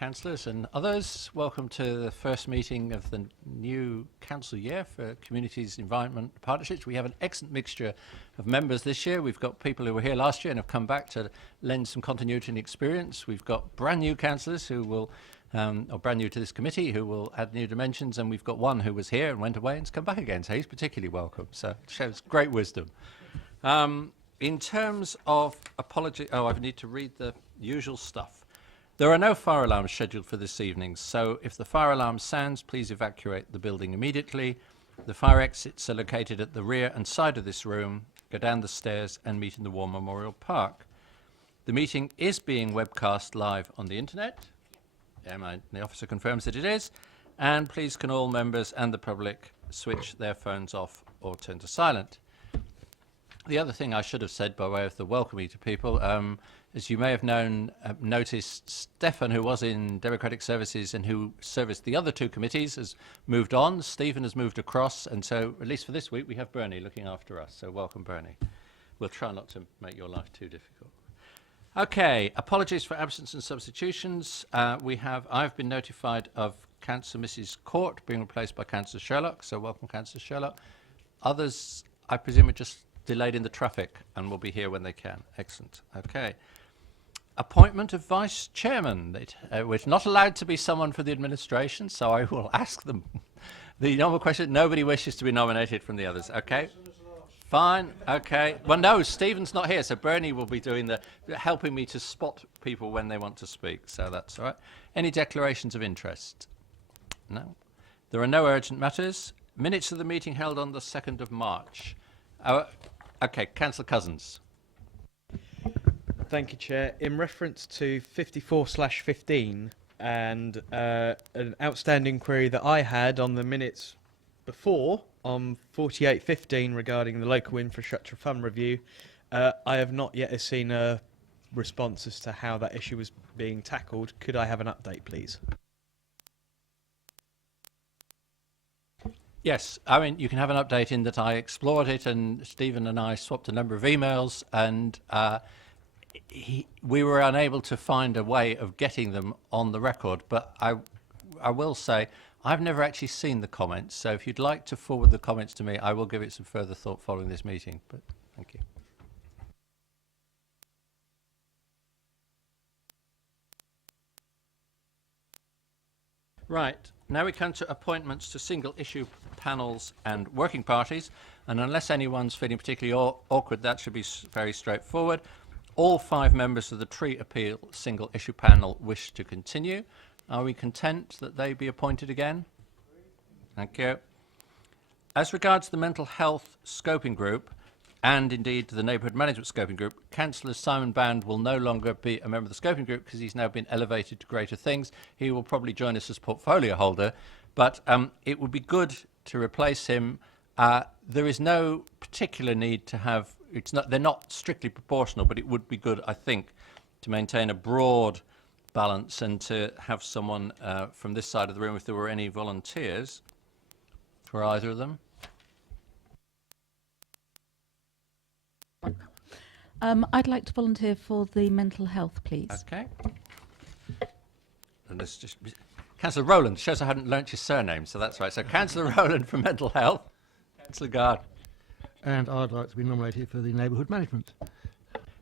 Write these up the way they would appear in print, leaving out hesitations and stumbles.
councillors and others. Welcome to the first meeting of the new council year for Communities Environment Partnerships. We have an excellent mixture of members this year. We've got people who were here last year and have come back to lend some continuity and experience. We've got brand new councillors who will, or brand new to this committee, who will add new dimensions, and we've got one who was here and went away and has come back again, so he's particularly welcome. So it shows great wisdom. In terms of apology, I need to read the usual stuff. There are no fire alarms scheduled for this evening, so if the fire alarm sounds, please evacuate the building immediately. The fire exits are located at the rear and side of this room. Go down the stairs and meet in the War Memorial Park. The meeting is being webcast live on the internet. The officer confirms that it is. And please can all members and the public switch their phones off or turn to silent. The other thing I should have said by way of the welcoming to people, as you may have noticed, Stefan, who was in Democratic Services and who serviced the other two committees, has moved on. Stephen has moved across, and so, at least for this week, we have Bernie looking after us. So welcome, Bernie. We'll try not to make your life too difficult. Okay, apologies for absence and substitutions. I've been notified of Councillor Mrs. Court being replaced by Councillor Sherlock, so welcome, Councillor Sherlock. Others, I presume, are just delayed in the traffic and will be here when they can. Excellent. Okay. Appointment of vice chairman. We're not allowed to be someone for the administration, so I will ask them the normal question. Nobody wishes to be nominated from the others. Okay. Fine. Okay. Well, no, Stephen's not here, so Bernie will be doing helping me to spot people when they want to speak. So that's all right. Any declarations of interest? No. There are no urgent matters. Minutes of the meeting held on the 2nd of March. Okay, Councillor Cousins. Thank you, Chair. In reference to 54/15 and an outstanding query that I had on the minutes before on 48/15 regarding the local infrastructure fund review, I have not yet seen a response as to how that issue was being tackled. Could I have an update, please? Yes, I mean, you can have an update in that I explored it and Stephen and I swapped a number of emails and we were unable to find a way of getting them on the record, but I will say I've never actually seen the comments, so if you'd like to forward the comments to me, I will give it some further thought following this meeting, but thank you. Right. Now we come to appointments to single issue panels and working parties, and unless anyone's feeling particularly awkward, that should be very straightforward. All 5 members of the Tree Appeal single issue panel wish to continue. Are we content that they be appointed again? Thank you. As regards the mental health scoping group, and indeed the neighbourhood management scoping group, Councillor Simon Band will no longer be a member of the scoping group because he's now been elevated to greater things. He will probably join us as portfolio holder, but it would be good to replace him. There is no particular need to have, they're not strictly proportional, but it would be good, I think, to maintain a broad balance and to have someone from this side of the room, if there were any volunteers for either of them. I'd like to volunteer for the mental health, please. Okay. And there's just Councillor Rowland. Shows I hadn't learnt your surname, so that's right. So Councillor Rowland for mental health. Councillor Gard. And I'd like to be nominated for the neighbourhood management.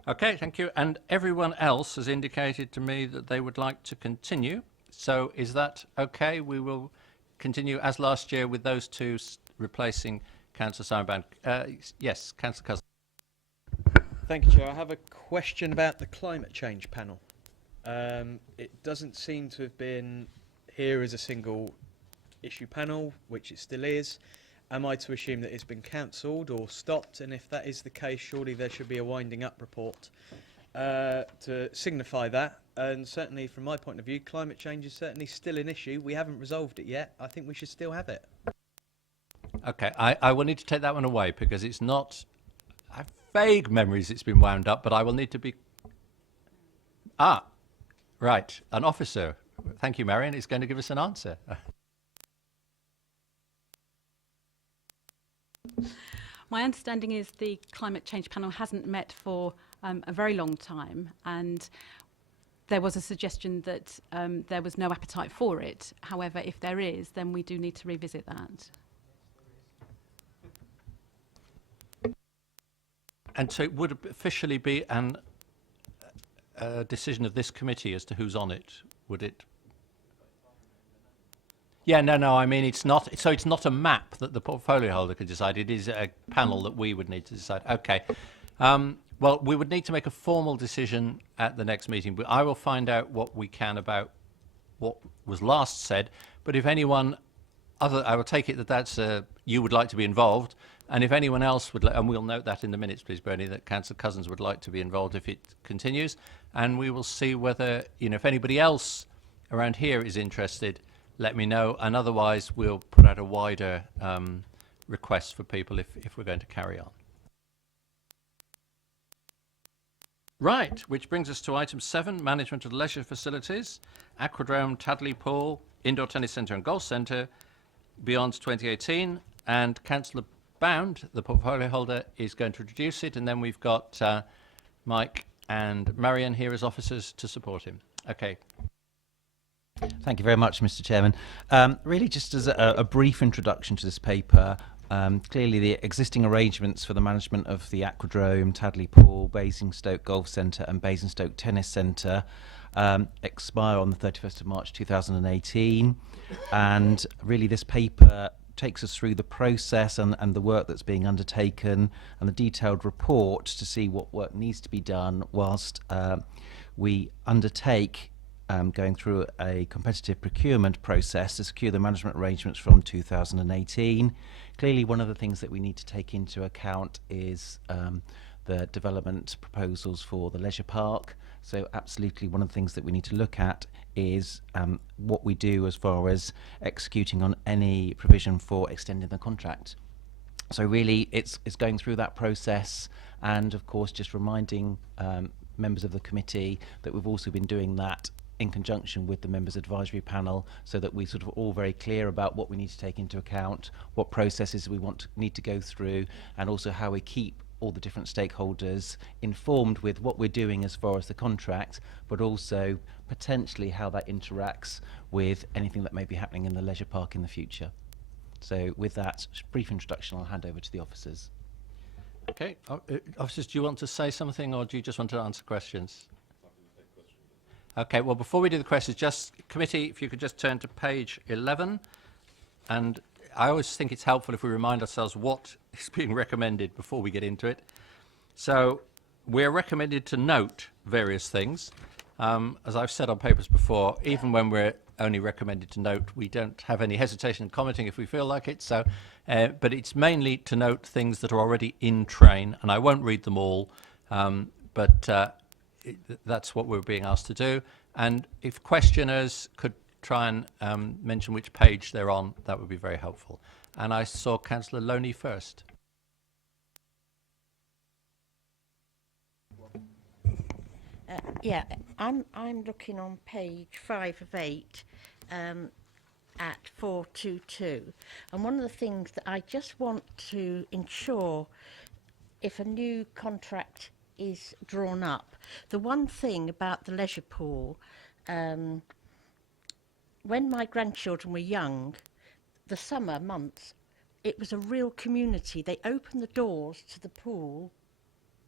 Okay, thank you. And everyone else has indicated to me that they would like to continue. So is that okay? We will continue as last year with those two replacing Councillor Simon Band. Yes, Councillor Cousins. Thank you, Chair. I have a question about the climate change panel. It doesn't seem to have been here as a single issue panel, which it still is. Am I to assume that it's been cancelled or stopped? And if that is the case, surely there should be a winding up report to signify that. And certainly from my point of view, climate change is certainly still an issue. We haven't resolved it yet. I think we should still have it. Okay, I will need to take that one away because it's not... I have vague memories it's been wound up, but I will need to be... Right, an officer. Thank you, Marion, is going to give us an answer. My understanding is the climate change panel hasn't met for a very long time, and there was a suggestion that there was no appetite for it. However, if there is, then we do need to revisit that. And so it would officially be a decision of this committee as to who's on it, would it? Yeah, no, I mean, it's not, so it's not a map that the portfolio holder could decide, it is a panel that we would need to decide. Okay. Well, we would need to make a formal decision at the next meeting, but I will find out what we can about what was last said. But if anyone other, I will take it that that's you would like to be involved, and if anyone else would, and we'll note that in the minutes, please, Bernie, that Councillor Cousins would like to be involved if it continues, and we will see whether, you know, if anybody else around here is interested, let me know, and otherwise we'll put out a wider request for people if we're going to carry on. Right, which brings us to item 7, management of leisure facilities, Aquadrome, Tadley Pool, Indoor Tennis Centre and Golf Centre, beyond 2018, and Councillor Bound, the portfolio holder, is going to introduce it, and then we've got Mike and Marion here as officers to support him. Okay. Thank you very much, Mr. Chairman. Really just as a brief introduction to this paper, clearly the existing arrangements for the management of the Aquadrome, Tadley Pool, BasingstokeGov Centre and Basingstoke Tennis Centre expire on the 31st of March 2018, and really this paper takes us through the process and the work that's being undertaken and the detailed report to see what work needs to be done whilst we undertake going through a competitive procurement process to secure the management arrangements from 2018. Clearly, one of the things that we need to take into account is the development proposals for the leisure park. So absolutely one of the things that we need to look at is what we do as far as executing on any provision for extending the contract. So really it's going through that process, and of course just reminding members of the committee that we've also been doing that in conjunction with the members advisory panel, so that we sort of all very clear about what we need to take into account, what processes we need to go through, and also how we keep all the different stakeholders informed with what we're doing as far as the contract, but also potentially how that interacts with anything that may be happening in the leisure park in the future. So with that brief introduction, I'll hand over to the officers. Okay, officers, do you want to say something, or do you just want to answer questions? Okay, well, before we do the questions, just committee, if you could just turn to page 11. And I always think it's helpful if we remind ourselves what is being recommended before we get into it. So we're recommended to note various things. As I've said on papers before, even when we're only recommended to note, we don't have any hesitation in commenting if we feel like it. So, but it's mainly to note things that are already in train, and I won't read them all, but that's what we're being asked to do. And if questioners could try and mention which page they're on, that would be very helpful. And I saw Councillor Loney first. Yeah, I'm looking on page 5 of 8 at 422, and one of the things that I just want to ensure, if a new contract is drawn up, the one thing about the leisure pool, when my grandchildren were young, the summer months, it was a real community. They opened the doors to the pool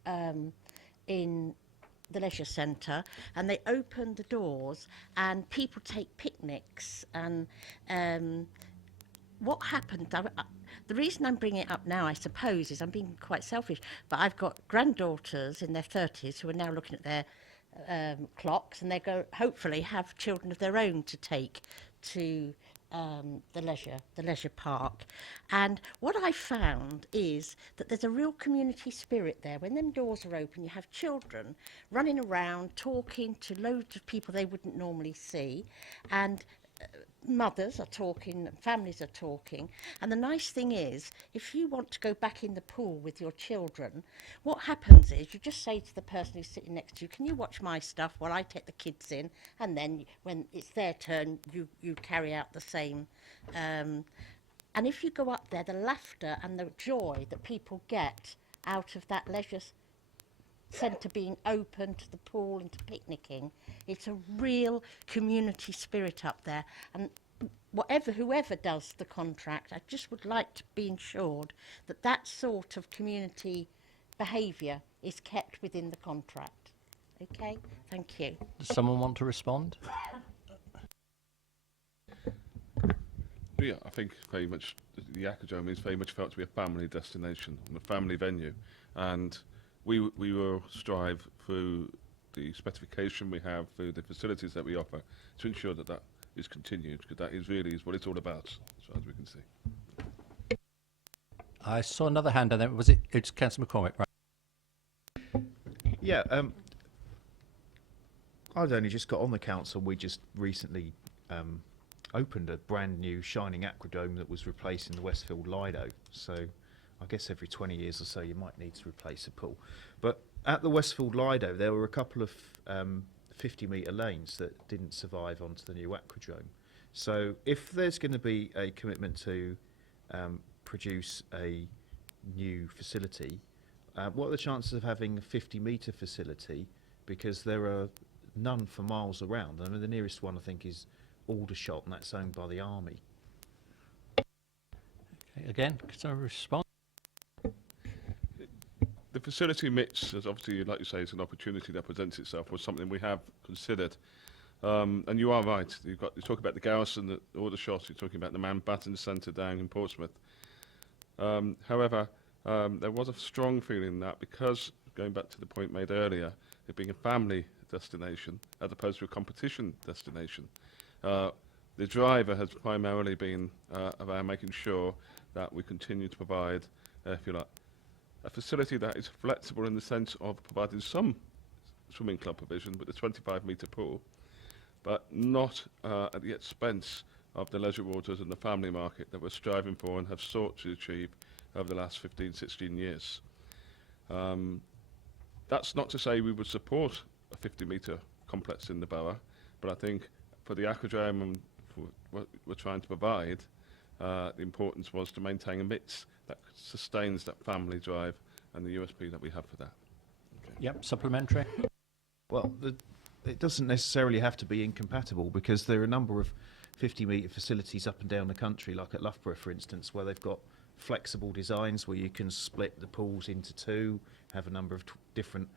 in the leisure centre, and they opened the doors and people take picnics. And what happened, the reason I'm bringing it up now, I suppose, is I'm being quite selfish, but I've got granddaughters in their 30s who are now looking at their clocks, and they go hopefully have children of their own to take to the leisure park. And what I found is that there's a real community spirit there. When them doors are open, you have children running around talking to loads of people they wouldn't normally see, and mothers are talking, families are talking. And the nice thing is, if you want to go back in the pool with your children, what happens is you just say to the person who's sitting next to you, can you watch my stuff while I take the kids in, and then when it's their turn you carry out the same. And if you go up there, the laughter and the joy that people get out of that leisure centre being open to the pool and to picnicking. It's a real community spirit up there, and whoever does the contract, I just would like to be ensured that that sort of community behaviour is kept within the contract. Okay, thank you. Does someone want to respond? Yeah, I think very much the Aquadrome is very much felt to be a family destination and a family venue, and we will strive through the specification we have, through the facilities that we offer, to ensure that that is continued, because that is really what it's all about, as far as we can see. I saw another hand, and then it's Councillor McCormick, right? Yeah, I'd only just got on the council. We just recently opened a brand new shining aquadome that was replacing the Westfield Lido. So I guess every 20 years or so you might need to replace a pool. But at the Westfield Lido there were a couple of 50-metre lanes that didn't survive onto the new aquadrome. So if there's going to be a commitment to produce a new facility, what are the chances of having a 50-metre facility? Because there are none for miles around. I mean, the nearest one I think is Aldershot, and that's owned by the Army. Okay, again, can someone respond? The facility mix, as obviously, like you say, is an opportunity that presents itself, was something we have considered. And you are right. You talk about the garrison at Aldershot. You're talking about the Mountbatten Centre down in Portsmouth. However, there was a strong feeling that because, going back to the point made earlier, it being a family destination as opposed to a competition destination, the driver has primarily been around making sure that we continue to provide, if you like, a facility that is flexible in the sense of providing some swimming club provision with a 25-metre pool, but not at the expense of the leisure waters and the family market that we're striving for and have sought to achieve over the last 15, 16 years. That's not to say we would support a 50-metre complex in the borough, but I think for the aquadrome and for what we're trying to provide, the importance was to maintain a mix that sustains that family drive and the USP that we have for that. Okay. Yep, supplementary. Well, it doesn't necessarily have to be incompatible, because there are a number of 50-metre facilities up and down the country, like at Loughborough, for instance, where they've got flexible designs where you can split the pools into two, have a number of different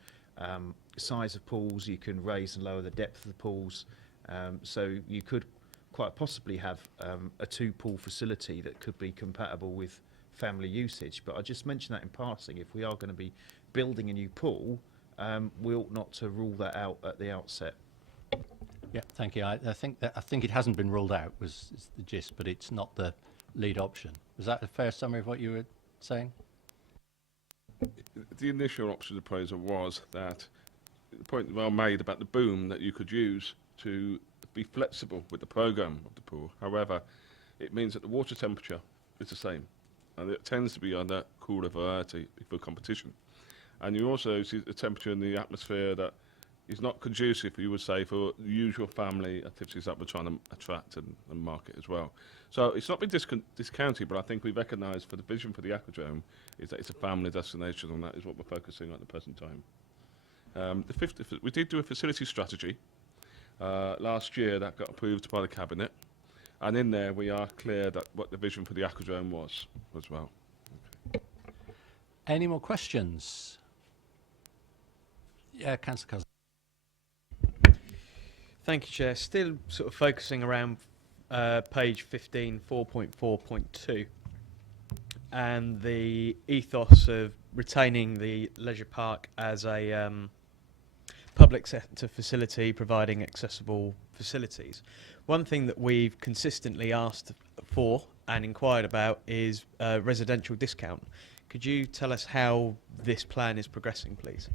size of pools. You can raise and lower the depth of the pools. So you could quite possibly have a two-pool facility that could be compatible with family usage. But I just mentioned that in passing. If we are going to be building a new pool, we ought not to rule that out at the outset. Yeah, thank you. I think it hasn't been ruled out, is the gist, but it's not the lead option. Was that a fair summary of what you were saying? The initial option appraisal was that the point well made about the boom that you could use to be flexible with the programme of the pool. However, it means that the water temperature is the same, and it tends to be on that cooler variety for competition. And you also see the temperature in the atmosphere that is not conducive, you would say, for usual family activities that we're trying to attract and market as well. So it's not been discounted, but I think we recognise for the vision for the aquadrome is that it's a family destination, and that is what we're focusing on at the present time. We did do a facility strategy last year that got approved by the Cabinet, and in there we are clear that what the vision for the aquadrome was as well. Okay. Any more questions? Yeah, Councillor Cousins. Thank you, Chair. Still sort of focusing around page 15, 4.4.2, and the ethos of retaining the leisure park as a public sector facility providing accessible facilities. One thing that we've consistently asked for and inquired about is residential discount. Could you tell us how this plan is progressing, please?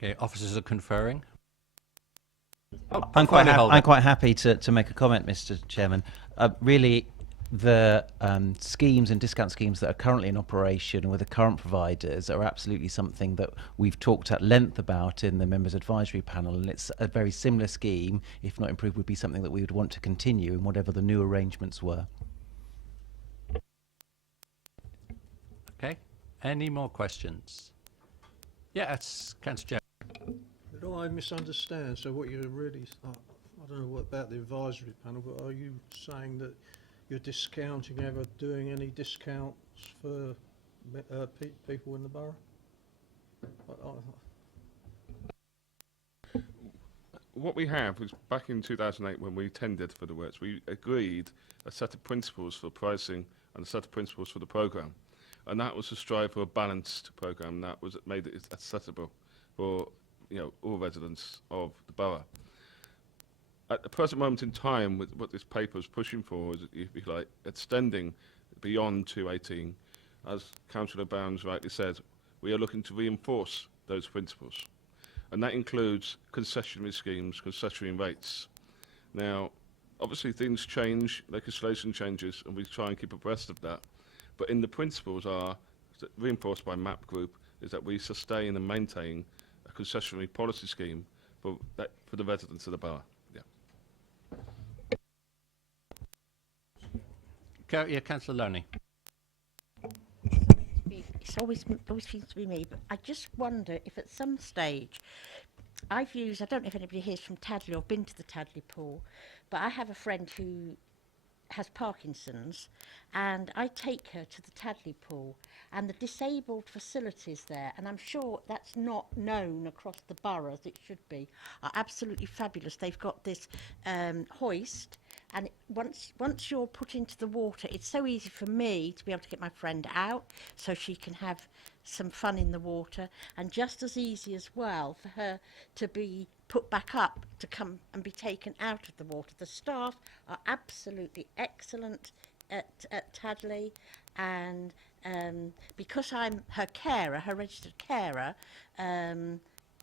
Okay, officers are conferring. I'm quite happy to make a comment, Mr. Chairman. Really, the schemes and discount schemes that are currently in operation with the current providers are absolutely something that we've talked at length about in the members advisory panel, and it's a very similar scheme, if not improved, would be something that we would want to continue in whatever the new arrangements were. Okay. Any more questions? Yeah, that's Councillor Jones. Did I misunderstand? So what you're really, I don't know what about the advisory panel, but are you saying that you're discounting ever doing any discounts for people in the borough? What we have was back in 2008 when we tendered for the works, we agreed a set of principles for pricing and a set of principles for the programme. And that was to strive for a balanced programme that was made it accessible for all residents of the borough. At the present moment in time, with what this paper is pushing for is, if you like, extending beyond 218. As Councillor Bounds rightly said, we are looking to reinforce those principles. And that includes concessionary schemes, concessionary rates. Now, obviously things change, legislation changes, and we try and keep abreast of that. But in the principles are, reinforced by MAP Group, is that we sustain and maintain a concessionary policy scheme for the residents of the borough. Yeah, Councillor Loney. It's always seems to be me, but I just wonder if at some stage I don't know if anybody here is from Tadley or been to the Tadley pool, but I have a friend who has Parkinson's, and I take her to the Tadley pool and the disabled facilities there, and I'm sure that's not known across the borough as it should be, are absolutely fabulous. They've got this hoist, and once you're put into the water, it's so easy for me to be able to get my friend out so she can have some fun in the water, and just as easy as well for her to be put back up to come and be taken out of the water. The staff are absolutely excellent at Tadley, and because I'm her carer, her registered carer,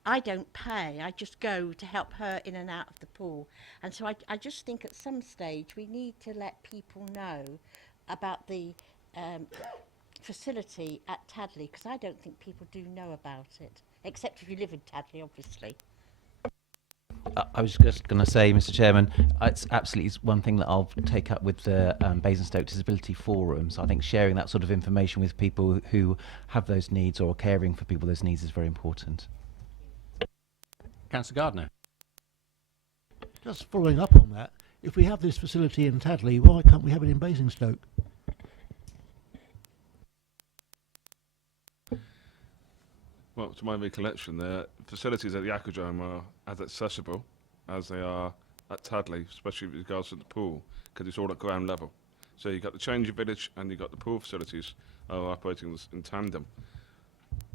I don't pay, I just go to help her in and out of the pool. And so I just think at some stage we need to let people know about the facility at Tadley, because I don't think people do know about it, except if you live in Tadley, obviously. I was just going to say, Mr. Chairman, it's absolutely one thing that I'll take up with the Basingstoke Disability Forum. So I think sharing that sort of information with people who have those needs or caring for people with those needs is very important. Councillor Gardner. Just following up on that, if we have this facility in Tadley, why can't we have it in Basingstoke? Well, to my recollection, the facilities at the Aquadrome are as accessible as they are at Tadley, especially with regards to the pool, because it's all at ground level. So you've got the Changing Village and you've got the pool facilities are operating in tandem.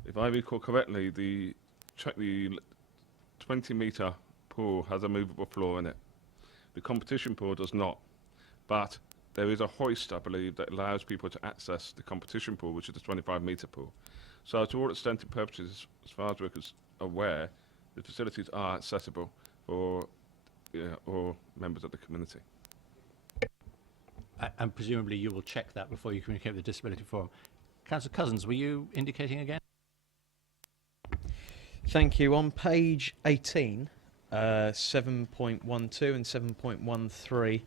If I recall correctly, the 20-metre pool has a movable floor in it. The competition pool does not, but there is a hoist, I believe, that allows people to access the competition pool, which is the 25-metre pool. So to all extent and purposes, as far as we're aware, the facilities are accessible for all members of the community. And presumably you will check that before you communicate with the Disability Forum. Councillor Cousins, were you indicating again? Thank you. On page 18, 7.12 and 7.13,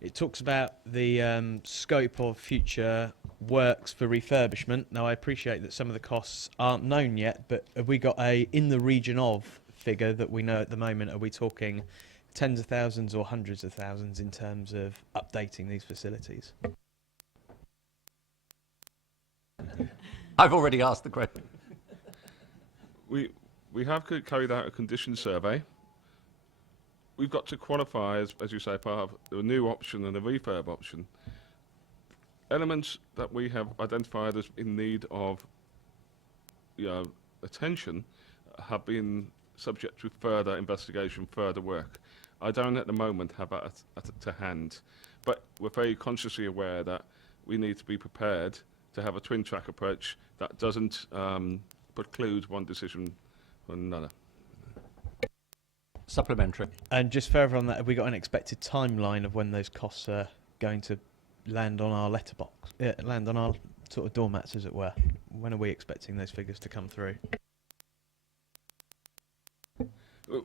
it talks about the scope of future works for refurbishment. Now, I appreciate that some of the costs aren't known yet, but have we got a in the region of figure that we know at the moment? Are we talking tens of thousands or hundreds of thousands in terms of updating these facilities? I've already asked the question. We have carried out a condition survey. We've got to qualify, as you say, part of the new option and the refurb option. Elements that we have identified as in need of attention have been subject to further investigation, further work. I don't at the moment have that to hand, but we're very consciously aware that we need to be prepared to have a twin track approach that doesn't preclude one decision from another. Supplementary. And just further on that, have we got an expected timeline of when those costs are going to land on our letterbox, land on our sort of doormats, as it were? When are we expecting those figures to come through? We're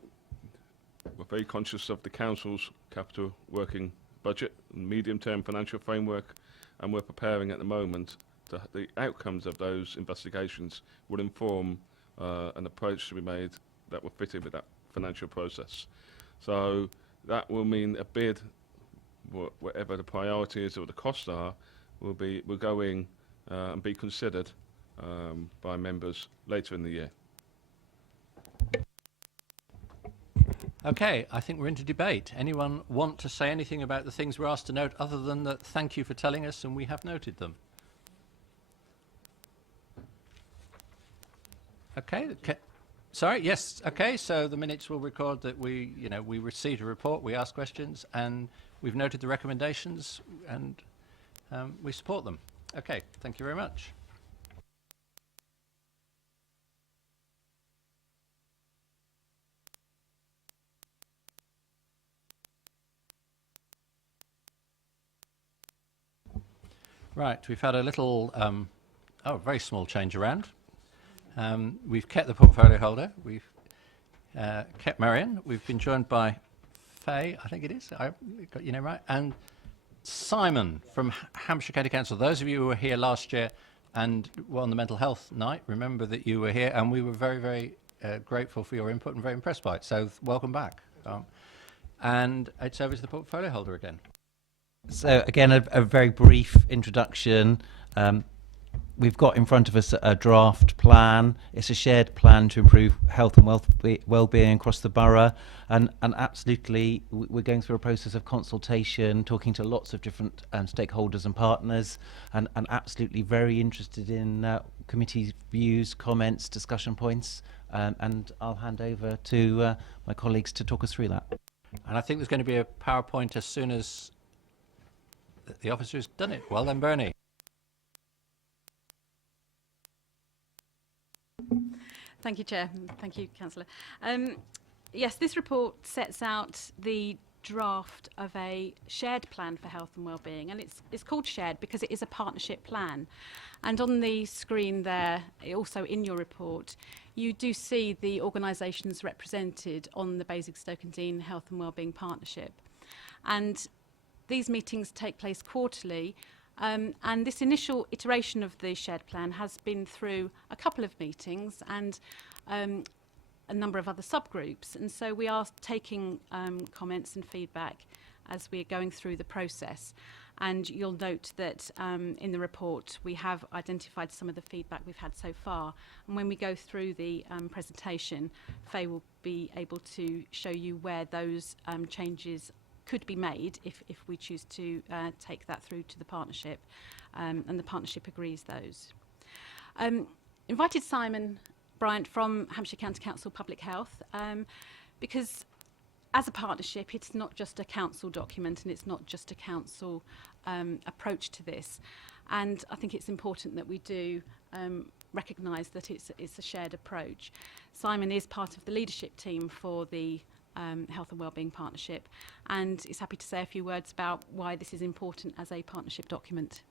very conscious of the council's capital working budget and medium-term financial framework, and we're preparing at the moment the outcomes of those investigations will inform an approach to be made that will fit in with that financial process. So that will mean a bid, whatever the priority is or the costs are, will go in and be considered by members later in the year. Okay, I think we're into debate. Anyone want to say anything about the things we're asked to note other than that thank you for telling us and we have noted them? Okay, sorry, yes, okay, so the minutes will record that we received a report, we asked questions, and we've noted the recommendations, and we support them. Okay, thank you very much. Right, we've had a little, very small change around. We've kept the portfolio holder, we've kept Marion, we've been joined by Faye, I think it is, I got your name right, and Simon from Hampshire County Council. Those of you who were here last year and were on the mental health night, remember that you were here and we were very, very grateful for your input and very impressed by it, so welcome back. And it's over to the portfolio holder again. So again, a very brief introduction. We've got in front of us a draft plan. It's a shared plan to improve health and well-being across the borough, and absolutely we're going through a process of consultation, talking to lots of different stakeholders and partners, and absolutely very interested in committee views, comments, discussion points, and I'll hand over to my colleagues to talk us through that. And I think there's going to be a PowerPoint as soon as the officer's done it. Well then, Bernie. Thank you, Chair. Thank you, Councillor. Yes, this report sets out the draft of a shared plan for health and wellbeing, and it's called shared because it is a partnership plan. And on the screen there, also in your report, you do see the organisations represented on the Basingstoke Health and Wellbeing Partnership. And these meetings take place quarterly, and this initial iteration of the shared plan has been through a couple of meetings and a number of other subgroups. And so we are taking comments and feedback as we are going through the process. And you'll note that in the report we have identified some of the feedback we've had so far. And when we go through the presentation, Faye will be able to show you where those changes could be made if we choose to take that through to the partnership, and the partnership agrees those. Invited Simon Bryant from Hampshire County Council Public Health because as a partnership it's not just a council document and it's not just a council approach to this, and I think it's important that we do recognise that it's a shared approach. Simon is part of the leadership team for the Health and Wellbeing Partnership, and is happy to say a few words about why this is important as a partnership document.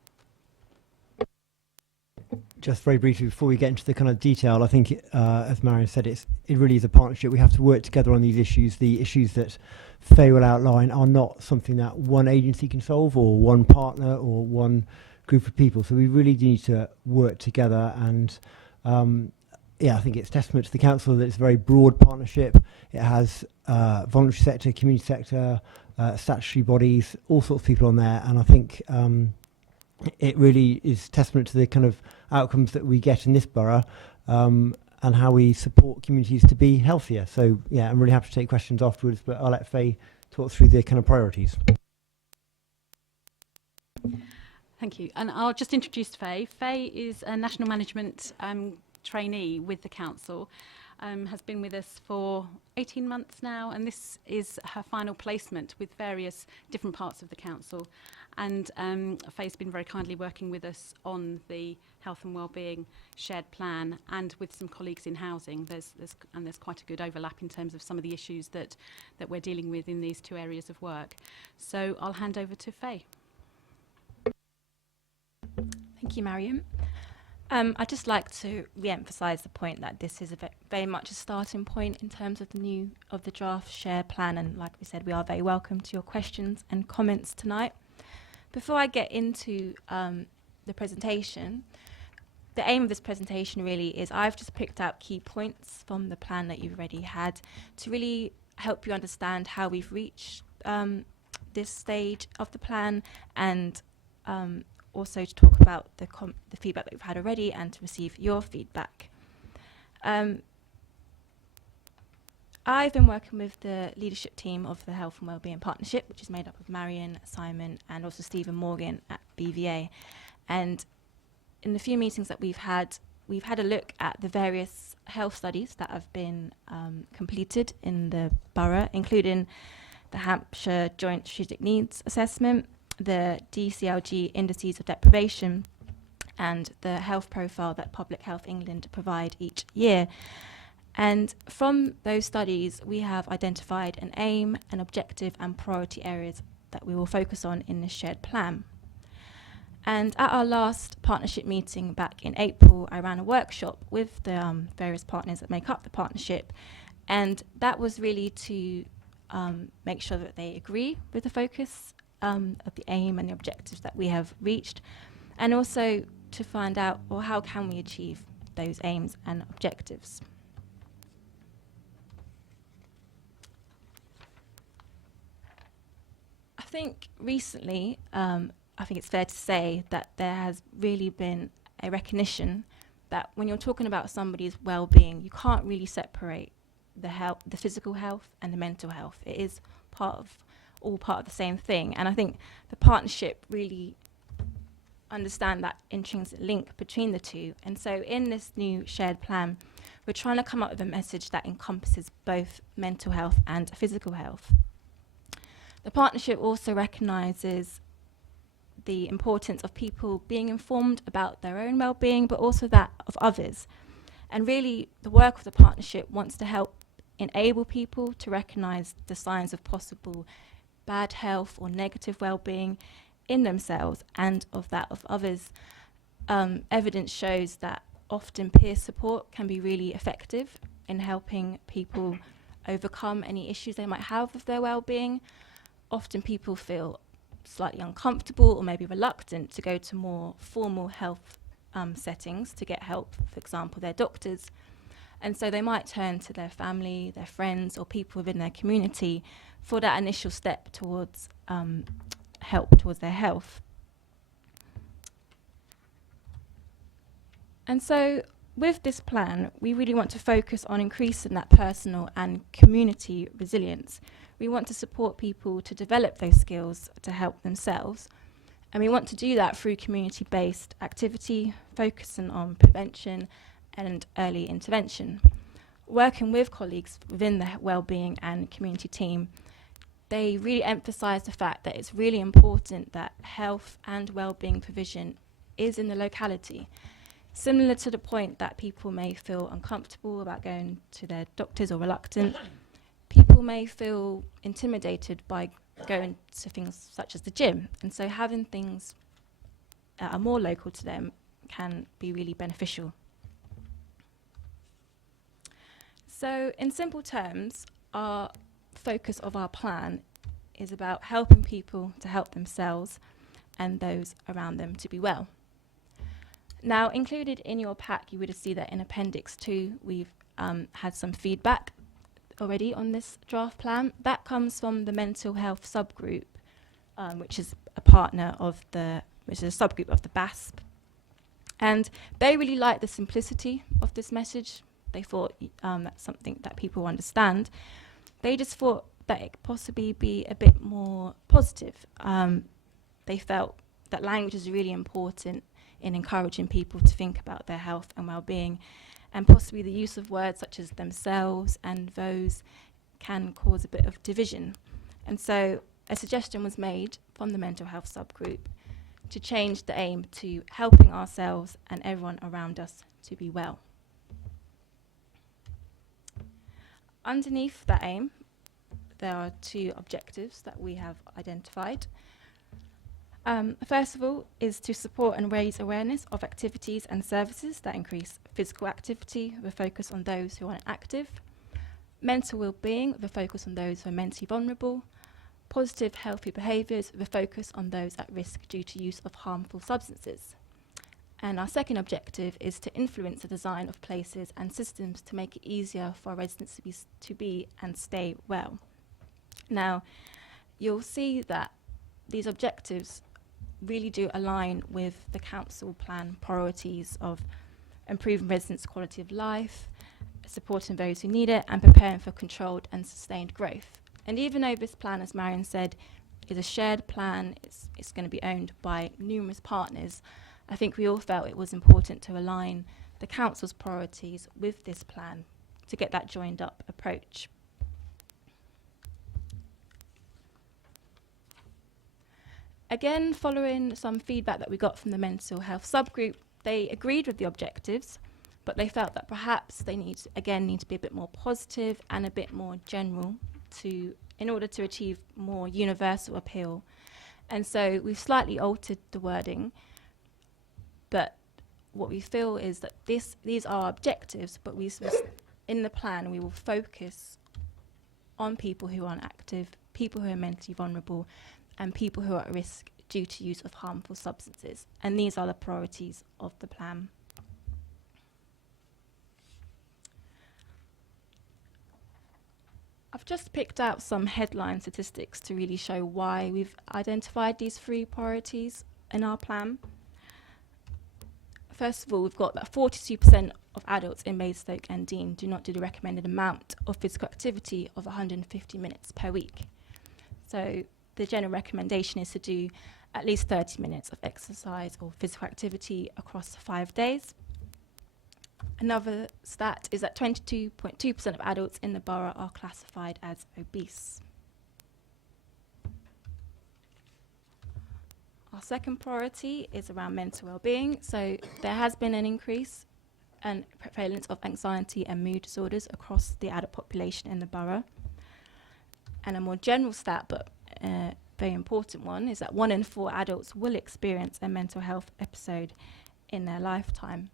Just very briefly before we get into the kind of detail, I think as Marion said, it really is a partnership. We have to work together on these issues. The issues that Faye will outline are not something that one agency can solve or one partner or one group of people, so we really need to work together. And yeah, I think it's testament to the council that it's a very broad partnership. It has voluntary sector, community sector, statutory bodies, all sorts of people on there, and I think it really is testament to the kind of outcomes that we get in this borough, and how we support communities to be healthier. So yeah, I'm really happy to take questions afterwards, but I'll let Faye talk through the kind of priorities. Thank you, and I'll just introduce Faye. Faye is a national management trainee with the council, has been with us for 18 months now, and this is her final placement with various different parts of the council. And Faye's been very kindly working with us on the health and wellbeing shared plan, and with some colleagues in housing. There's quite a good overlap in terms of some of the issues that we're dealing with in these two areas of work. So I'll hand over to Faye. Thank you, Mariam. I'd just like to re-emphasise the point that this is very much a starting point in terms of the draft share plan, and like we said, we are very welcome to your questions and comments tonight. Before I get into the presentation, the aim of this presentation really is I've just picked out key points from the plan that you've already had to really help you understand how we've reached this stage of the plan, and also to talk about the feedback that we've had already and to receive your feedback. I've been working with the leadership team of the Health and Wellbeing Partnership, which is made up of Marion, Simon and also Stephen Morgan at BVA. And in the few meetings that we've had a look at the various health studies that have been completed in the borough, including the Hampshire Joint Strategic Needs Assessment, the DCLG Indices of Deprivation, and the health profile that Public Health England provide each year. And from those studies, we have identified an aim, an objective, and priority areas that we will focus on in this shared plan. And at our last partnership meeting back in April, I ran a workshop with the various partners that make up the partnership, and that was really to make sure that they agree with the focus of the aim and the objectives that we have reached, and also to find out, well, how can we achieve those aims and objectives. I think recently, I think it's fair to say that there has really been a recognition that when you're talking about somebody's well-being, you can't really separate the physical health and the mental health. It is all part of the same thing. And I think the partnership really understand that intrinsic link between the two. And so in this new shared plan, we're trying to come up with a message that encompasses both mental health and physical health. The partnership also recognises the importance of people being informed about their own well-being, but also that of others. And really, the work of the partnership wants to help enable people to recognise the signs of possible bad health or negative well-being in themselves and of that of others. Evidence shows that often peer support can be really effective in helping people overcome any issues they might have with their well-being. Often people feel slightly uncomfortable or maybe reluctant to go to more formal health settings to get help, for example, their doctors. And so they might turn to their family, their friends, or people within their community for that initial step towards help towards their health. And so with this plan, we really want to focus on increasing that personal and community resilience. We want to support people to develop those skills to help themselves. And we want to do that through community-based activity, focusing on prevention and early intervention. Working with colleagues within the wellbeing and community team, they really emphasise the fact that it's really important that health and wellbeing provision is in the locality. Similar to the point that people may feel uncomfortable about going to their doctors or reluctant, people may feel intimidated by going to things such as the gym. And so having things that are more local to them can be really beneficial. So in simple terms, our focus of our plan is about helping people to help themselves and those around them to be well. Now, included in your pack, you would see that in Appendix 2, we've had some feedback already on this draft plan. That comes from the mental health subgroup, which is a partner of which is a subgroup of the BASP. And they really like the simplicity of this message. They thought that's something that people understand. They just thought that it could possibly be a bit more positive. They felt that language is really important in encouraging people to think about their health and well-being, and possibly the use of words such as themselves and those can cause a bit of division. And so a suggestion was made from the mental health subgroup to change the aim to helping ourselves and everyone around us to be well. Underneath that aim, there are two objectives that we have identified. First of all, is to support and raise awareness of activities and services that increase physical activity with a focus on those who aren't active, mental well-being with a focus on those who are mentally vulnerable, positive healthy behaviours with a focus on those at risk due to use of harmful substances. And our second objective is to influence the design of places and systems to make it easier for our residents to be and stay well. Now, you'll see that these objectives really do align with the council plan priorities of improving residents' quality of life, supporting those who need it, and preparing for controlled and sustained growth. And even though this plan, as Marion said, is a shared plan, it's going to be owned by numerous partners, I think we all felt it was important to align the council's priorities with this plan to get that joined up approach. Again, following some feedback that we got from the mental health subgroup, they agreed with the objectives, but they felt that perhaps they need to be a bit more positive and a bit more general in order to achieve more universal appeal. And so we've slightly altered the wording, but what we feel is that these are objectives, but in the plan we will focus on people who aren't active, people who are mentally vulnerable, and people who are at risk due to use of harmful substances. And these are the priorities of the plan. I've just picked out some headline statistics to really show why we've identified these 3 priorities in our plan. First of all, we've got that 42% of adults in Basingstoke and Dean do not do the recommended amount of physical activity of 150 minutes per week. So the general recommendation is to do at least 30 minutes of exercise or physical activity across 5 days. Another stat is that 22.2% of adults in the borough are classified as obese. Our second priority is around mental well-being. So there has been an increase and prevalence of anxiety and mood disorders across the adult population in the borough. And a more general stat, but very important one, is that 1 in 4 adults will experience a mental health episode in their lifetime.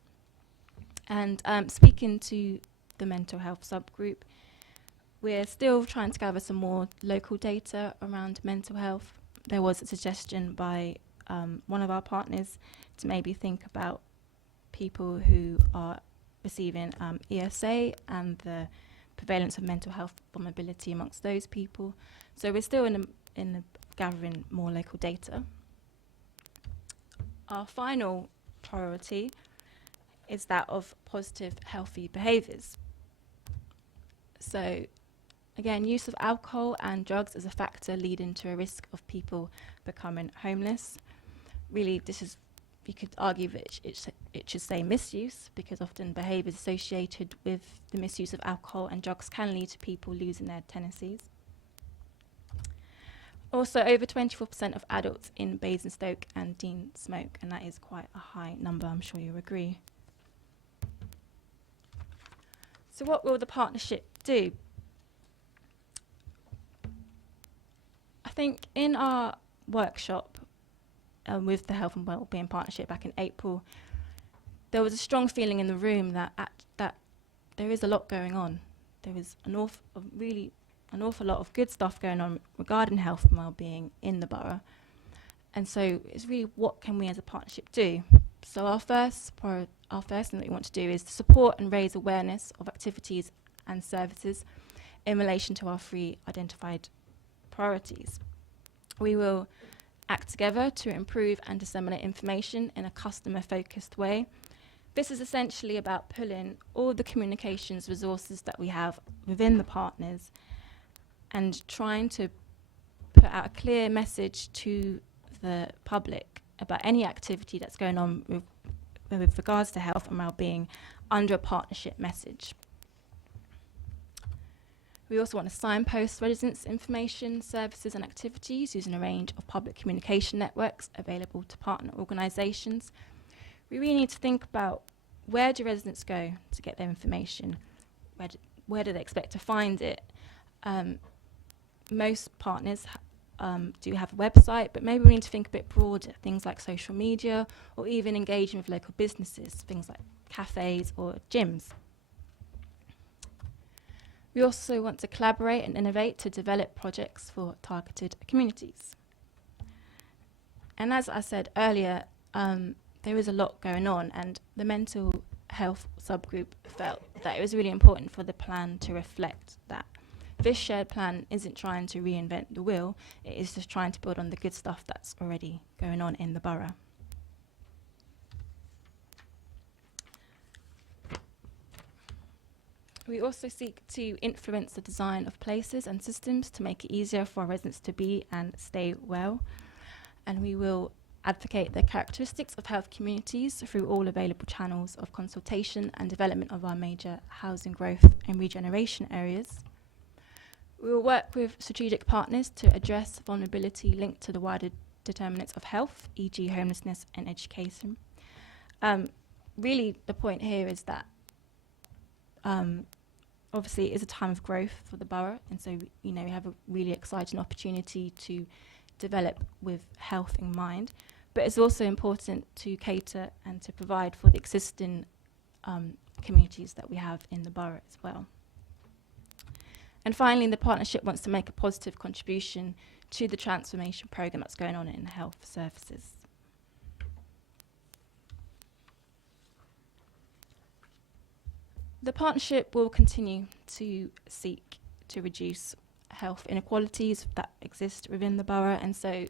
And speaking to the mental health subgroup, we're still trying to gather some more local data around mental health. There was a suggestion by one of our partners to maybe think about people who are receiving ESA and the prevalence of mental health vulnerability amongst those people. So we're still in the gathering more local data. Our final priority is that of positive, healthy behaviours. So again, use of alcohol and drugs is a factor leading to a risk of people becoming homeless. Really, you could argue that it should say misuse, because often behaviours associated with the misuse of alcohol and drugs can lead to people losing their tenancies. Also, over 24% of adults in Basingstoke and Dean smoke, and that is quite a high number, I'm sure you agree. So what will the partnership do? I think in our workshop with the Health and Wellbeing Partnership back in April, there was a strong feeling in the room that there is a lot going on. There is an awful lot of good stuff going on regarding health and wellbeing in the borough. And so it's really, what can we as a partnership do? So our first thing that we want to do is to support and raise awareness of activities and services in relation to our 3 identified priorities. We will act together to improve and disseminate information in a customer-focused way. This is essentially about pulling all the communications resources that we have within the partners and trying to put out a clear message to the public about any activity that's going on with regards to health and wellbeing under a partnership message. We also want to signpost residents' information, services and activities using a range of public communication networks available to partner organisations. We really need to think about, where do residents go to get their information? Where do they expect to find it? Most partners do have a website, but maybe we need to think a bit broader, things like social media, or even engaging with local businesses, things like cafes or gyms. We also want to collaborate and innovate to develop projects for targeted communities. And as I said earlier, there is a lot going on, and the mental health subgroup felt that it was really important for the plan to reflect that. This shared plan isn't trying to reinvent the wheel, it is just trying to build on the good stuff that's already going on in the borough. We also seek to influence the design of places and systems to make it easier for our residents to be and stay well. And we will advocate the characteristics of health communities through all available channels of consultation and development of our major housing growth and regeneration areas. We will work with strategic partners to address vulnerability linked to the wider determinants of health, e.g. homelessness and education. Really, the point here is that obviously it is a time of growth for the borough, and so we have a really exciting opportunity to develop with health in mind, but it's also important to cater and to provide for the existing communities that we have in the borough as well. And finally, the partnership wants to make a positive contribution to the transformation programme that's going on in health services. The partnership will continue to seek to reduce health inequalities that exist within the borough, and so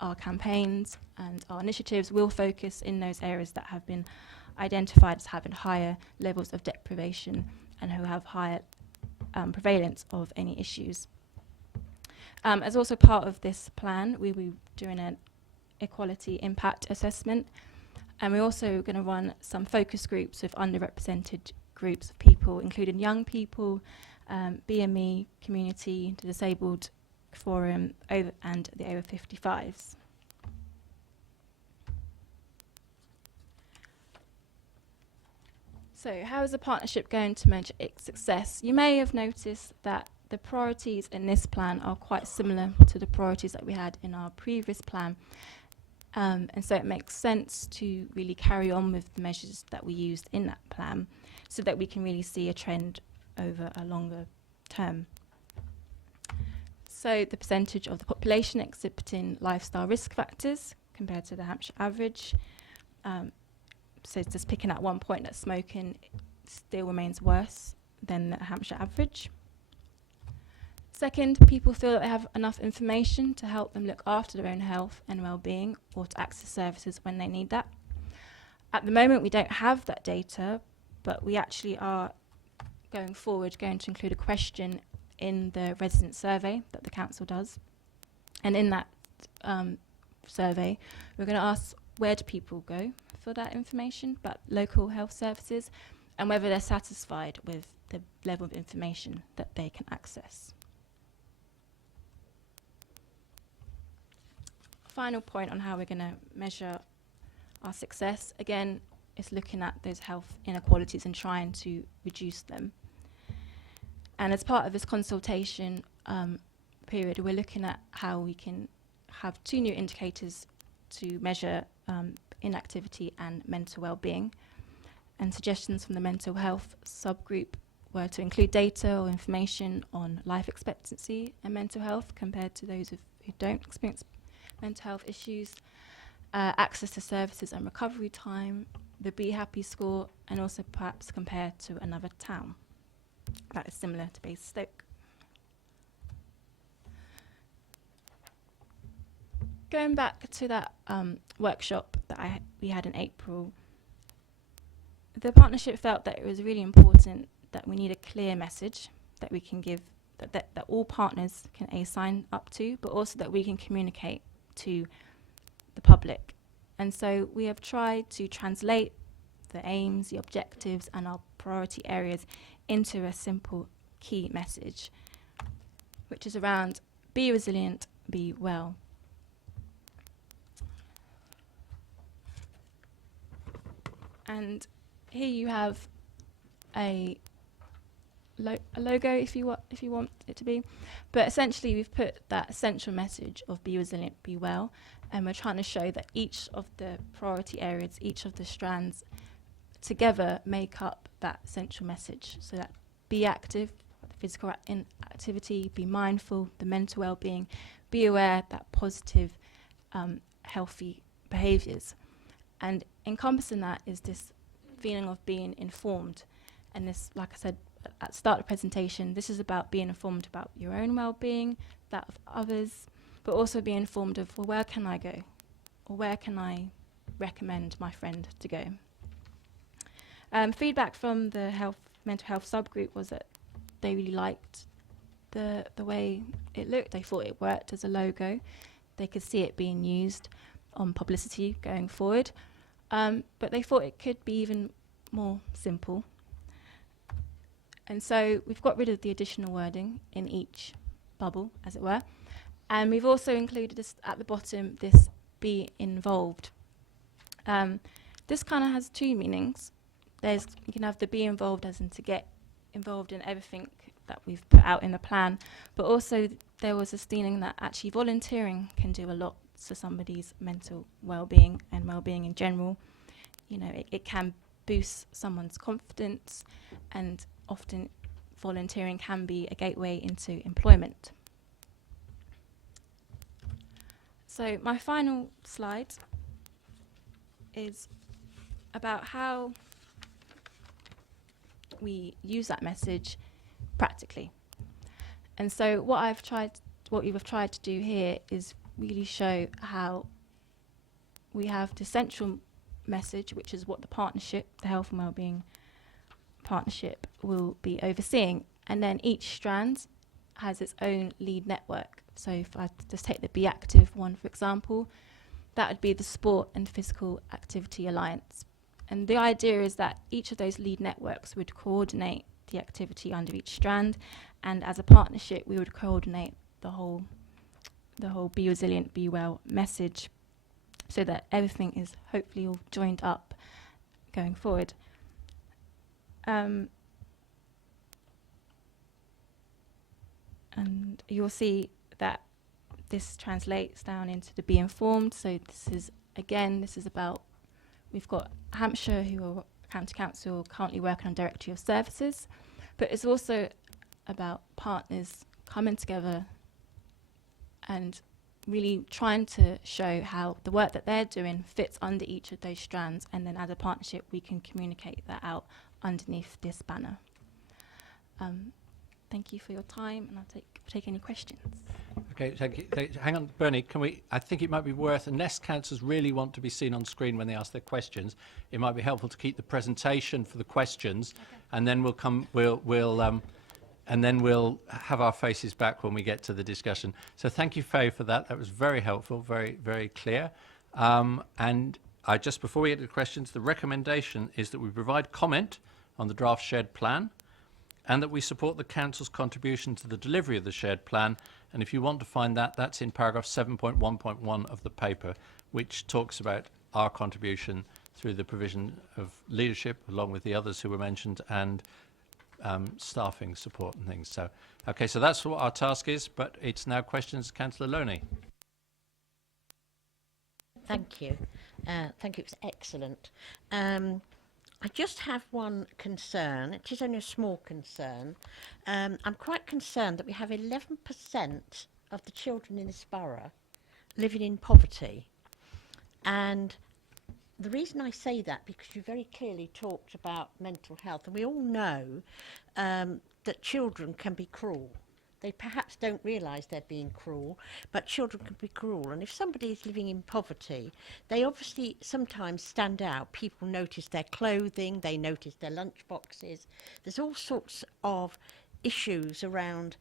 our campaigns and our initiatives will focus in those areas that have been identified as having higher levels of deprivation and who have higher prevalence of any issues. As also part of this plan, we will be doing an equality impact assessment, and we're also going to run some focus groups with underrepresented groups of people, including young people, BME community, the disabled forum, and the over 55s. So how is the partnership going to measure its success? You may have noticed that the priorities in this plan are quite similar to the priorities that we had in our previous plan. And so it makes sense to really carry on with the measures that we used in that plan so that we can really see a trend over a longer term. So the percentage of the population exhibiting lifestyle risk factors compared to the Hampshire average. So it's just picking at one point that smoking still remains worse than the Hampshire average. Second, people feel that they have enough information to help them look after their own health and well-being, or to access services when they need that. At the moment, we don't have that data, but we actually are going forward going to include a question in the resident survey that the council does. And in that survey, we're going to ask, where do people go for that information about local health services, and whether they're satisfied with the level of information that they can access. Final point on how we're going to measure our success, again, is looking at those health inequalities and trying to reduce them. And as part of this consultation period, we're looking at how we can have 2 new indicators to measure inactivity and mental well-being. And suggestions from the mental health subgroup were to include data or information on life expectancy and mental health compared to those who don't experience mental health issues, access to services and recovery time, the Be Happy score, and also perhaps compared to another town that is similar to Basingstoke. Going back to that workshop that we had in April, the partnership felt that it was really important that we need a clear message that we can give, that all partners can sign up to, but also that we can communicate to the public. And so we have tried to translate the aims, the objectives, and our priority areas into a simple key message, which is around be resilient, be well. And here you have a a logo if you want it to be. But essentially, we've put that central message of be resilient, be well, and we're trying to show that each of the priority areas, each of the strands together make up that central message. So that be active, the physical activity, be mindful, the mental well-being, be aware, that positive, healthy behaviours. And encompassing that is this feeling of being informed. And this, like I said at the start of the presentation, this is about being informed about your own well-being, that of others, but also being informed of, well, where can I go? Or where can I recommend my friend to go? Feedback from the mental health subgroup was that they really liked the way it looked. They thought it worked as a logo. They could see it being used on publicity going forward. But they thought it could be even more simple. And so we've got rid of the additional wording in each bubble, as it were. And we've also included this at the bottom, this be involved. This kind of has two meanings. You can have the be involved as in to get involved in everything that we've put out in the plan, but also there was this feeling that actually volunteering can do a lot for somebody's mental well-being and well-being in general. You know, it can boost someone's confidence, and often volunteering can be a gateway into employment. So my final slide is about how we use that message practically. And so what we've tried to do here is really show how we have the central message, which is what the partnership, the health and wellbeing partnership, will be overseeing. And then each strand has its own lead network. So if I just take the Be Active one, for example, that would be the Sport and Physical Activity Alliance. And the idea is that each of those lead networks would coordinate the activity under each strand, and as a partnership we would coordinate the whole Be Resilient, Be Well message, so that everything is hopefully all joined up going forward. And you'll see that this translates down into the Be Informed. So this is about, we've got Hampshire, who are County Council, currently working on Directory of Services, but it's also about partners coming together and really trying to show how the work that they're doing fits under each of those strands, and then as a partnership we can communicate that out underneath this banner. Thank you for your time, and I'll take any questions. Okay, thank you. Hang on, Bernie, I think it might be worth, unless councillors really want to be seen on screen when they ask their questions, it might be helpful to keep the presentation for the questions, and then we'll have our faces back when we get to the discussion. So thank you, Faye, for that. That was very helpful, very, very clear. And just before we get to the questions, the recommendation is that we provide comment on the draft shared plan, and that we support the Council's contribution to the delivery of the shared plan. And if you want to find that, that's in paragraph 7.1.1 of the paper, which talks about our contribution through the provision of leadership, along with the others who were mentioned, and staffing support and things. So, okay, so that's what our task is, but it's now questions. Councillor Loney. Thank you. Thank you, it was excellent. I just have one concern. It is only a small concern. I'm quite concerned that we have 11% of the children in this borough living in poverty. And the reason I say that, because you very clearly talked about mental health, and we all know that children can be cruel. They perhaps don't realise they're being cruel, but children can be cruel. And if somebody is living in poverty, they obviously sometimes stand out. People notice their clothing, they notice their lunch boxes. There's all sorts of issues around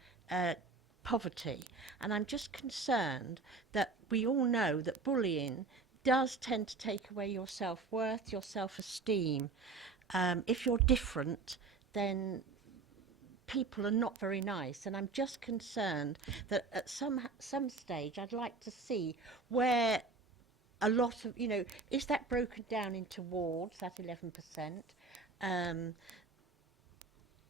poverty. And I'm just concerned that we all know that bullying does tend to take away your self-worth, your self-esteem. If you're different, then people are not very nice, and I'm just concerned that at some stage I'd like to see where a lot of, is that broken down into wards, that 11%?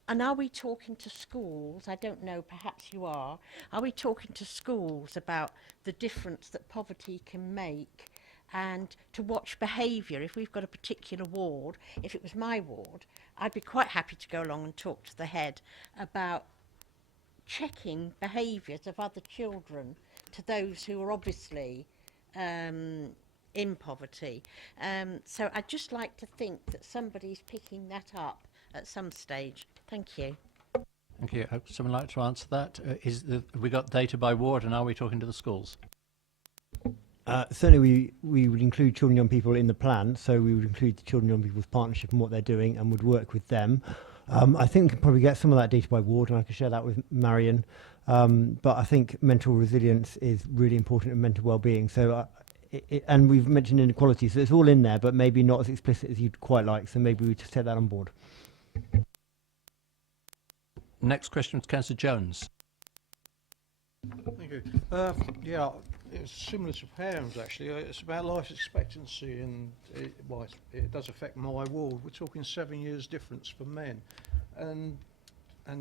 And are we talking to schools? I don't know, perhaps you are. Are we talking to schools about the difference that poverty can make, and to watch behaviour? If we've got a particular ward, if it was my ward, I'd be quite happy to go along and talk to the head about checking behaviours of other children to those who are obviously in poverty. So I'd just like to think that somebody's picking that up at some stage. Thank you. Thank you. Someone like to answer that? Have we got data by ward, and are we talking to the schools? Certainly we would include children and young people in the plan, so we would include the children and young people's partnership and what they're doing, and would work with them. I think we can probably get some of that data by ward, and I can share that with Marion. But I think mental resilience is really important in mental well-being. So, and we've mentioned inequality, so it's all in there, but maybe not as explicit as you'd quite like. So maybe we just take that on board. Next question is Councillor Jones. Thank you. Yeah, it's similar to Pam's actually. It's about life expectancy, and it does affect my ward. We're talking 7 years difference for men, and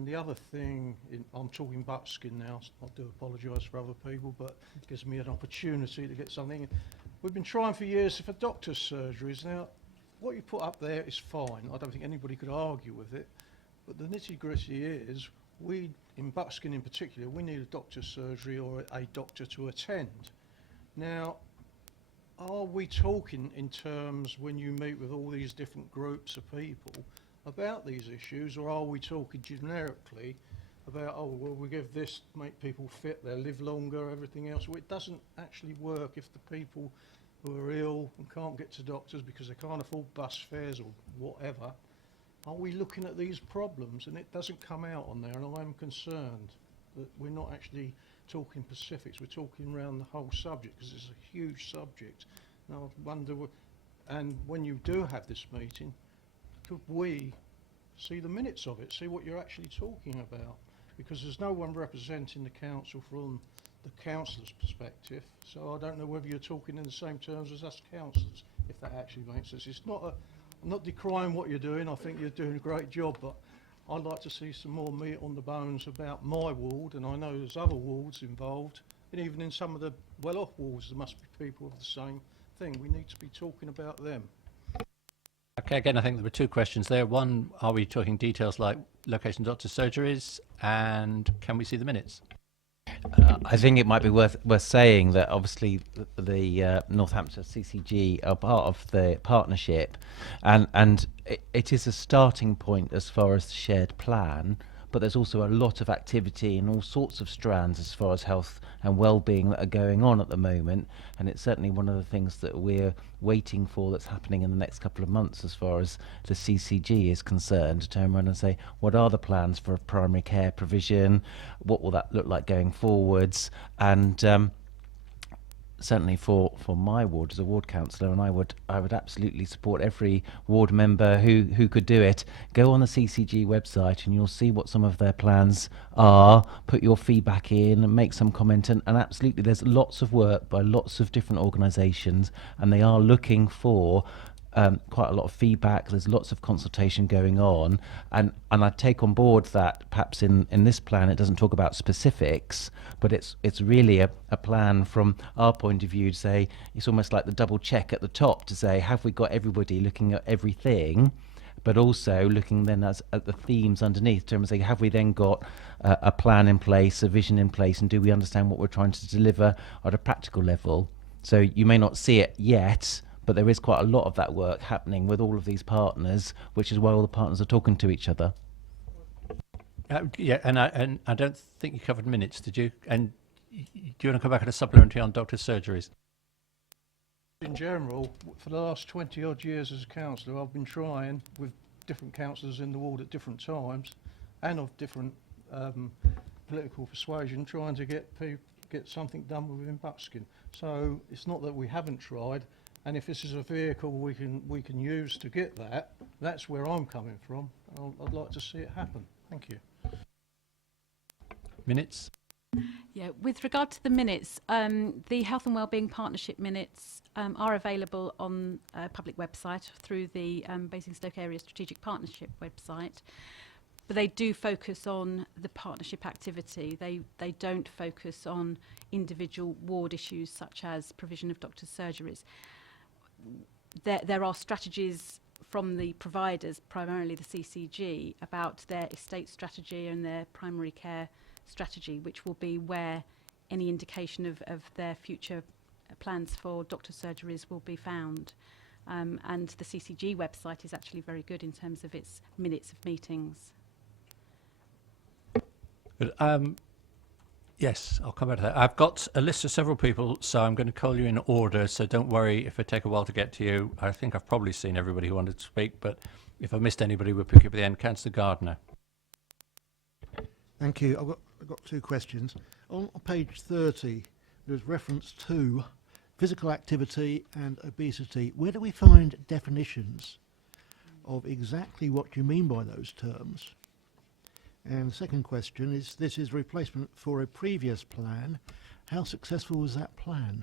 the other thing, I'm talking Buckskin now. I do apologise for other people, but it gives me an opportunity to get something. We've been trying for years for doctor's surgeries. Now, what you put up there is fine. I don't think anybody could argue with it. But the nitty-gritty is, we, in Buckskin in particular, we need a doctor's surgery or a doctor to attend. Now, are we talking in terms, when you meet with all these different groups of people, about these issues, or are we talking generically about, oh, well, we give this to make people fit, they'll live longer, everything else? Well, it doesn't actually work if the people who are ill and can't get to doctors because they can't afford bus fares or whatever. Are we looking at these problems? And it doesn't come out on there, and I'm concerned that we're not actually talking specifics. We're talking around the whole subject, because it's a huge subject. And I wonder, and when you do have this meeting, could we see the minutes of it, see what you're actually talking about? Because there's no one representing the council from the councillor's perspective, so I don't know whether you're talking in the same terms as us councillors, if that actually makes sense. It's not a, I'm not decrying what you're doing. I think you're doing a great job, but I'd like to see some more meat on the bones about my ward, and I know there's other wards involved, and even in some of the well-off wards there must be people of the same thing. We need to be talking about them. Okay, again, I think there were two questions there. One, are we talking details like location of doctor's surgeries, and can we see the minutes? I think it might be worth saying that obviously the Northampton CCG are part of the partnership, and it is a starting point as far as the shared plan, but there's also a lot of activity in all sorts of strands as far as health and well-being that are going on at the moment, and it's certainly one of the things that we're waiting for that's happening in the next couple of months as far as the CCG is concerned, to turn around and say, what are the plans for primary care provision, what will that look like going forwards, and certainly for my ward as a ward councillor, and I would absolutely support every ward member who could do it. Go on the CCG website and you'll see what some of their plans are, put your feedback in and make some comment, and absolutely there's lots of work by lots of different organisations, and they are looking for quite a lot of feedback. There's lots of consultation going on, and I take on board that perhaps in this plan it doesn't talk about specifics, but it's really a plan from our point of view to say, it's almost like the double check at the top to say, have we got everybody looking at everything, but also looking then at the themes underneath, to say, have we then got a plan in place, a vision in place, and do we understand what we're trying to deliver at a practical level? So you may not see it yet, but there is quite a lot of that work happening with all of these partners, which is why all the partners are talking to each other. Yeah, and I don't think you covered minutes, did you? And do you want to come back at a supplementary on doctor's surgeries? In general, for the last 20 odd years as a councillor, I've been trying with different councillors in the ward at different times, and of different political persuasion, trying to get something done within Buckskin. So it's not that we haven't tried. And if this is a vehicle we can use to get that, that's where I'm coming from. I'd like to see it happen. Thank you. Minutes? Yeah, with regard to the minutes, the Health and Wellbeing Partnership minutes are available on a public website through the Basingstoke Area Strategic Partnership website. But they do focus on the partnership activity. They don't focus on individual ward issues such as provision of doctors' surgeries. There are strategies from the providers, primarily the CCG, about their estate strategy and their primary care strategy, which will be where any indication of their future plans for doctor surgeries will be found. And the CCG website is actually very good in terms of its minutes of meetings. Good. Yes, I'll come back to that. I've got a list of several people, so I'm going to call you in order, so don't worry if it take a while to get to you. I think I've probably seen everybody who wanted to speak, but if I missed anybody, we'll pick you up at the end. Councillor Gardner. Thank you. I've got two questions. On page 30, there's reference to physical activity and obesity. Where do we find definitions of exactly what you mean by those terms? And the second question is, this is replacement for a previous plan. How successful was that plan?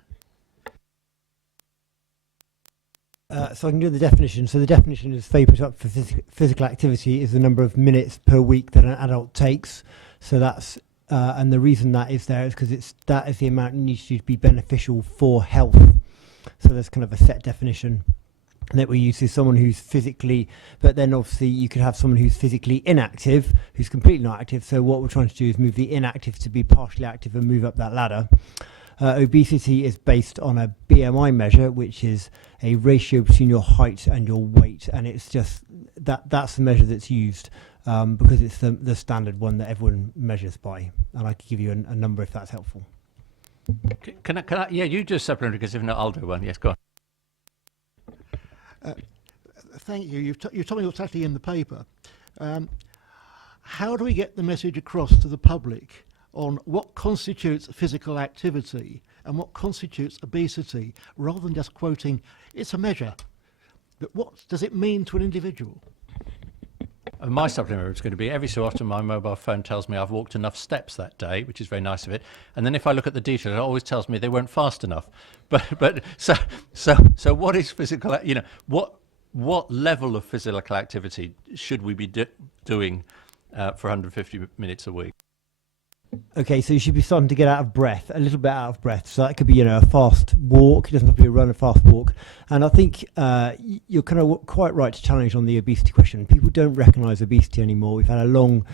So I can do the definition. So the definition is put up for physical activity is the number of minutes per week that an adult takes. So that's and the reason that is there is because that is the amount needs to be beneficial for health. So there's kind of a set definition that we use is someone who's physically, but then obviously you could have someone who's physically inactive, who's completely not active. So what we're trying to do is move the inactive to be partially active and move up that ladder. Obesity is based on a BMI measure, which is a ratio between your height and your weight, and it's just that's the measure that's used because it's the standard one that everyone measures by. And I could give you a number if that's helpful. Can I? Yeah, you just supplement because if not, I'll do one. Yes, go on. Thank you. You've told me what's actually in the paper. How do we get the message across to the public on what constitutes physical activity and what constitutes obesity, rather than just quoting, it's a measure, but what does it mean to an individual? My supplement is going to be every so often my mobile phone tells me I've walked enough steps that day, which is very nice of it. And then if I look at the detail, it always tells me they weren't fast enough. But so what is physical? You know, what level of physical activity should we be doing for 150 minutes a week? Okay, so you should be starting to get out of breath, a little bit out of breath. So that could be, you know, a fast walk. It doesn't have to be a run, a fast walk. And I think you're kind of quite right to challenge on the obesity question. People don't recognise obesity anymore. We've had a long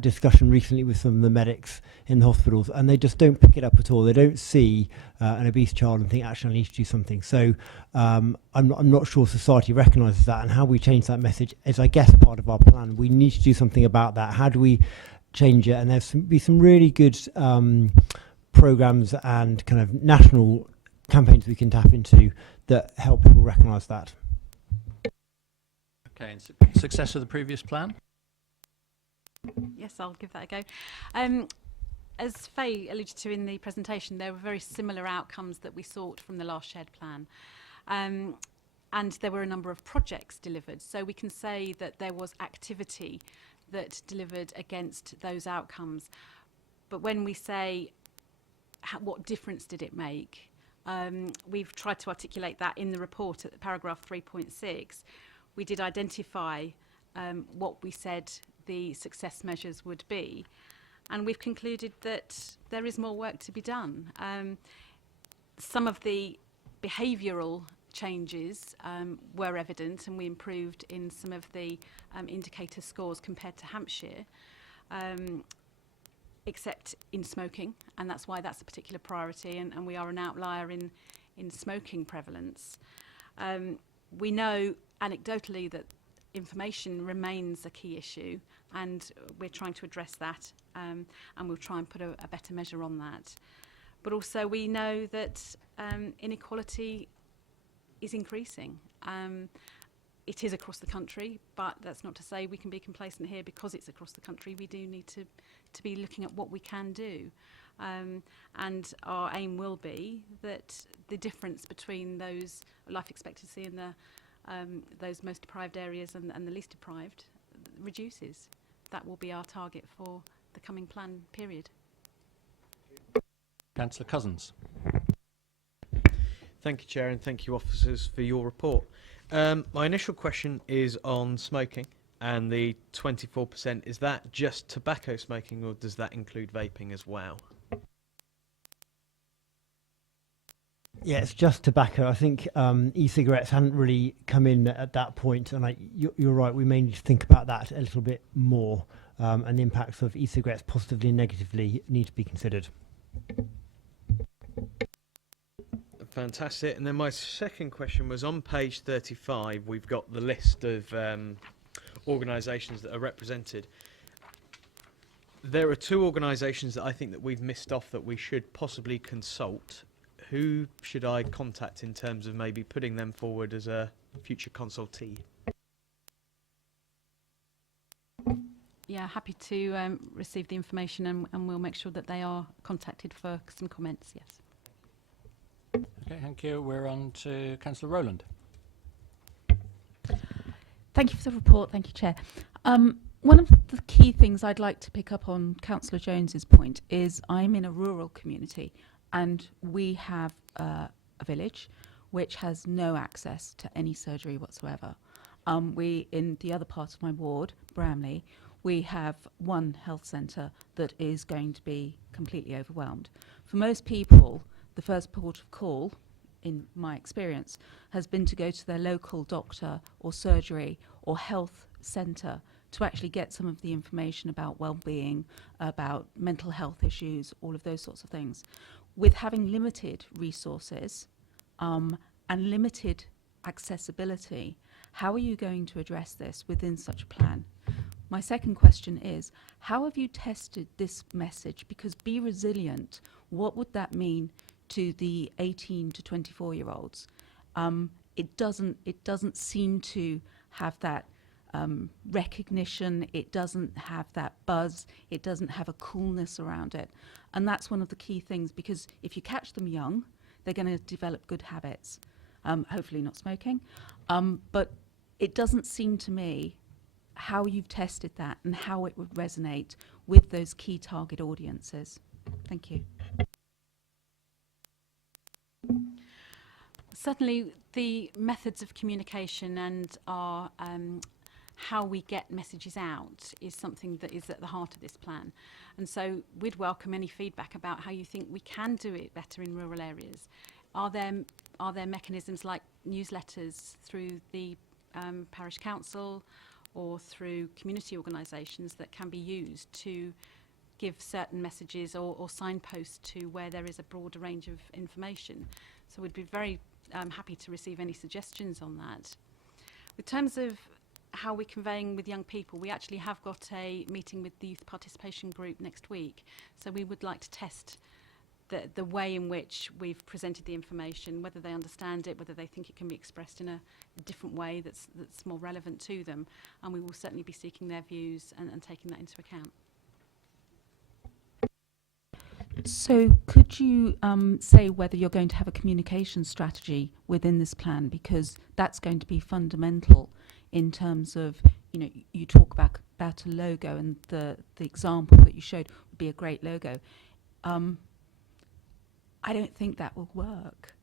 discussion recently with some of the medics in the hospitals, and they just don't pick it up at all. They don't see an obese child and think, actually, I need to do something. So I'm not sure society recognises that, and how we change that message is, I guess, part of our plan. We need to do something about that. How do we change it? And there's be some really good programs and kind of national campaigns we can tap into that help people recognise that. Okay, and success of the previous plan? Yes, I'll give that a go. As Faye alluded to in the presentation, there were very similar outcomes that we sought from the last shared plan. And there were a number of projects delivered. So we can say that there was activity that delivered against those outcomes. But when we say what difference did it make, we've tried to articulate that in the report at paragraph 3.6. We did identify what we said the success measures would be, and we've concluded that there is more work to be done. Some of the behavioural changes were evident, and we improved in some of the indicator scores compared to Hampshire, except in smoking, and that's why that's a particular priority, and we are an outlier in smoking prevalence. We know anecdotally that information remains a key issue, and we're trying to address that, and we'll try and put a better measure on that. But also we know that inequality is increasing. It is across the country, but that's not to say we can be complacent here because it's across the country. We do need to be looking at what we can do. And our aim will be that the difference between those life expectancy and those most deprived areas and the least deprived reduces. That will be our target for the coming plan period. Councillor Cousins. Thank you, Chair, and thank you, officers, for your report. My initial question is on smoking, And the 24%, is that just tobacco smoking, or does that include vaping as well? Yeah, it's just tobacco. I think e-cigarettes hadn't really come in at that point, and you're right, we may need to think about that a little bit more, and the impacts of e-cigarettes positively and negatively need to be considered. Fantastic. And then my second question was, on page 35, we've got the list of organisations that are represented. There are two organisations that I think that we've missed off that we should possibly consult. Who should I contact in terms of maybe putting them forward as a future consultee? Yeah, happy to receive the information, and we'll make sure that they are contacted for some comments, yes. Okay, thank you. We're on to Councillor Rowland. Thank you for the report. Thank you, Chair. One of the key things I'd like to pick up on Councillor Jones's point is I'm in a rural community, and we have a village which has no access to any surgery whatsoever. We, in the other part of my ward, Bramley, we have one health centre that is going to be completely overwhelmed. For most people, the first port of call, in my experience, has been to go to their local doctor or surgery or health centre to actually get some of the information about well-being, about mental health issues, all of those sorts of things. With having limited resources and limited accessibility, how are you going to address this within such a plan? My second question is, how have you tested this message? Because be resilient, what would that mean to the 18 to 24-year-olds? It doesn't seem to have that recognition, it doesn't have that buzz, it doesn't have a coolness around it. And that's one of the key things, because if you catch them young, they're going to develop good habits, hopefully not smoking. But it doesn't seem to me how you've tested that and how it would resonate with those key target audiences. Thank you. Certainly the methods of communication and our how we get messages out is something that is at the heart of this plan. And so we'd welcome any feedback about how you think we can do it better in rural areas. Are there mechanisms like newsletters through the parish council or through community organisations that can be used to give certain messages or signposts to where there is a broader range of information? So we'd be very happy to receive any suggestions on that. In terms of how we're conveying with young people, we actually have got a meeting with the youth participation group next week. So we would like to test the way in which we've presented the information, whether they understand it, whether they think it can be expressed in a different way that's more relevant to them. And we will certainly be seeking their views and taking that into account. So could you say whether you're going to have a communication strategy within this plan? Because that's going to be fundamental in terms of, you know, you talk about a logo, and the example that you showed would be a great logo. I don't think that will work.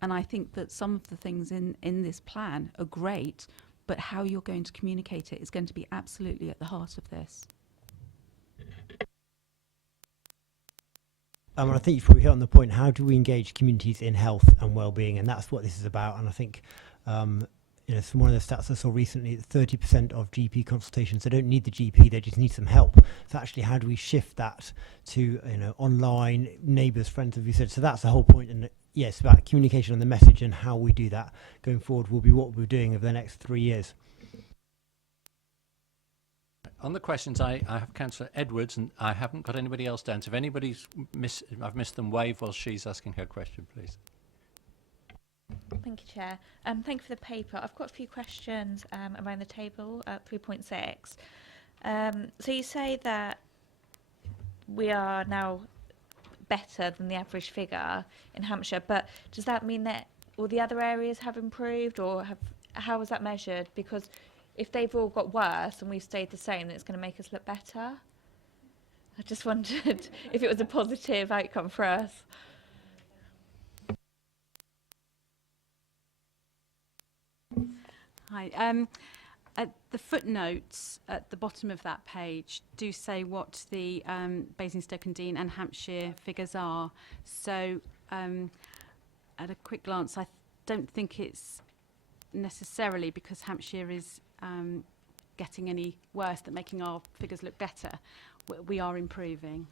And I think that some of the things in this plan are great, but how you're going to communicate it is going to be absolutely at the heart of this. I think you've probably hit on the point. How do we engage communities in health and well-being? And that's what this is about. And I think, you know, from one of the stats I saw recently, 30% of GP consultations, they don't need the GP, they just need some help. So actually, how do we shift that to, you know, online, neighbours, friends, as you said? So that's the whole point. And yes, about communication and the message, and how we do that going forward will be what we're doing over the next 3 years. On the questions, I have Councillor Edwards, and I haven't got anybody else down. So if anybody's I've missed them, wave while she's asking her question, please. Thank you, Chair. Thank you for the paper. I've got a few questions around the table at 3.6. So you say that we are now better than the average figure in Hampshire, but does that mean that all the other areas have improved, or how is that measured? Because if they've all got worse and we've stayed the same, then it's going to make us look better. I just wondered if it was a positive outcome for us. Hi. The footnotes at the bottom of that page do say what the Basingstoke and Dean and Hampshire figures are. So at a quick glance, I don't think it's necessarily because Hampshire is getting any worse that making our figures look better. We are improving.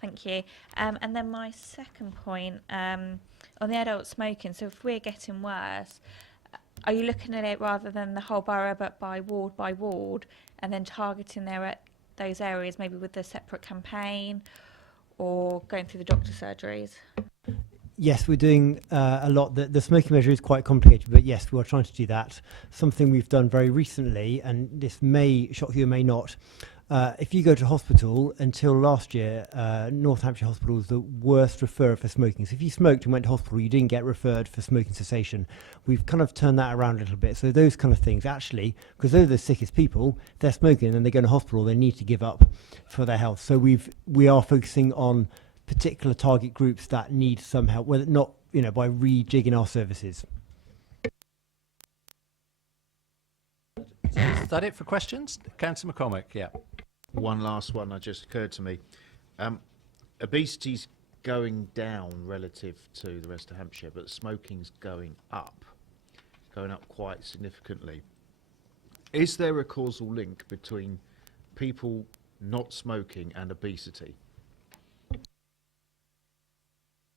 Thank you. And then my second point on the adult smoking. So if we're getting worse, are you looking at it rather than the whole borough, but by ward, and then targeting those areas, maybe with a separate campaign, or going through the doctor surgeries? Yes, we're doing a lot. The smoking measure is quite complicated, but yes, we are trying to do that. Something we've done very recently, and this may shock you, may not. If you go to hospital, until last year, North Hampshire Hospital was the worst referrer for smoking. So if you smoked and went to hospital, you didn't get referred for smoking cessation. We've kind of turned that around a little bit. So those kind of things, actually, because they're the sickest people, if they're smoking and they go to hospital, they need to give up for their health. So we are focusing on particular target groups that need some help, whether not, by rejigging our services. Is that it for questions? Councillor McCormick, yeah. One last one that just occurred to me. Obesity's going down relative to the rest of Hampshire, but smoking's going up quite significantly. Is there a causal link between people not smoking and obesity?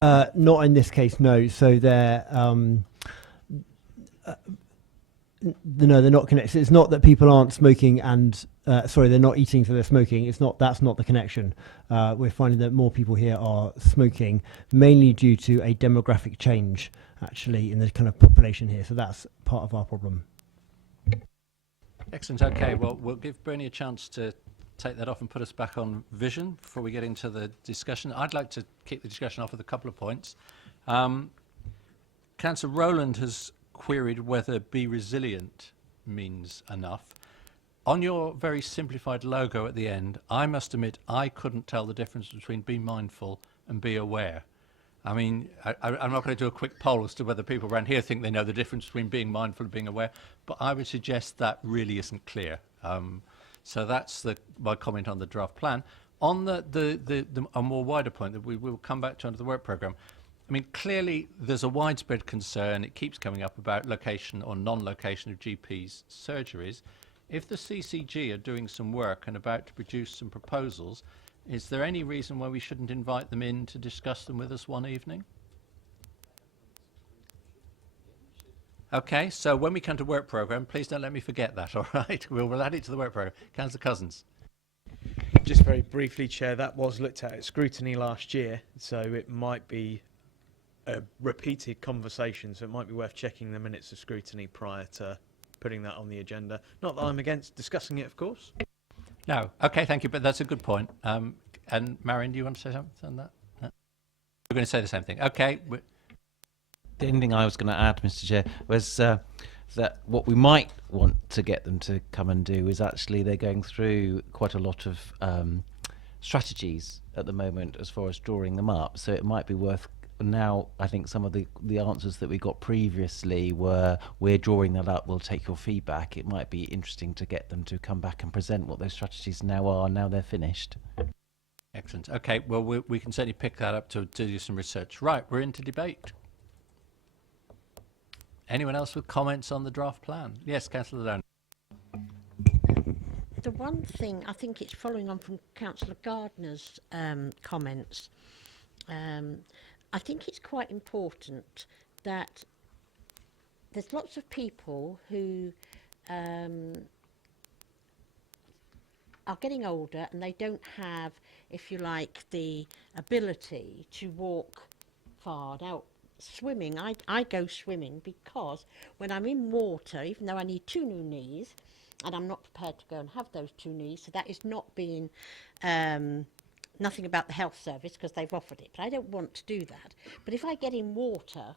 Not in this case, no. So they're no, they're not connected. It's not that people aren't smoking and they're not eating, so they're smoking. That's not the connection. We're finding that more people here are smoking, mainly due to a demographic change, actually, in the kind of population here. So that's part of our problem. Excellent. Okay, well, we'll give Bernie a chance to take that off and put us back on vision before we get into the discussion. I'd like to kick the discussion off with a couple of points. Councillor Rowland has queried whether be resilient means enough. On your very simplified logo at the end, I must admit I couldn't tell the difference between be mindful and be aware. I mean, I'm not going to do a quick poll as to whether people around here think they know the difference between being mindful and being aware, but I would suggest that really isn't clear. So that's my comment on the draft plan. On a more wider point that we will come back to under the work programme, I mean, clearly there's a widespread concern, it keeps coming up, about location or non-location of GPs' surgeries. If the CCG are doing some work and about to produce some proposals, is there any reason why we shouldn't invite them in to discuss them with us one evening? Okay, so when we come to work programme, please don't let me forget that, all right? We'll add it to the work programme. Councillor Cousins. Just very briefly, Chair, that was looked at scrutiny last year, so it might be a repeated conversation, so it might be worth checking the minutes of scrutiny prior to putting that on the agenda. Not that I'm against discussing it, of course. No, okay, thank you, but that's a good point. And Marion, do you want to say something on that? No? You're going to say the same thing. Okay. The only thing I was going to add, Mr. Chair, was that what we might want to get them to come and do is actually they're going through quite a lot of strategies at the moment as far as drawing them up. So it might be worth now, I think some of the answers that we got previously were, we're drawing that up, we'll take your feedback. It might be interesting to get them to come back and present what those strategies now are, now they're finished. Excellent. Okay, well, we can certainly pick that up to do some research. Right, we're into debate. Anyone else with comments on the draft plan? Yes, Councillor Lone. The one thing, I think it's following on from Councillor Gardner's comments, I think it's quite important that there's lots of people who are getting older and they don't have, if you like, the ability to walk far. Now, swimming, I go swimming because when I'm in water, even though I need 2 new knees, and I'm not prepared to go and have those 2 knees, so that is not being nothing about the health service because they've offered it, but I don't want to do that. But if I get in water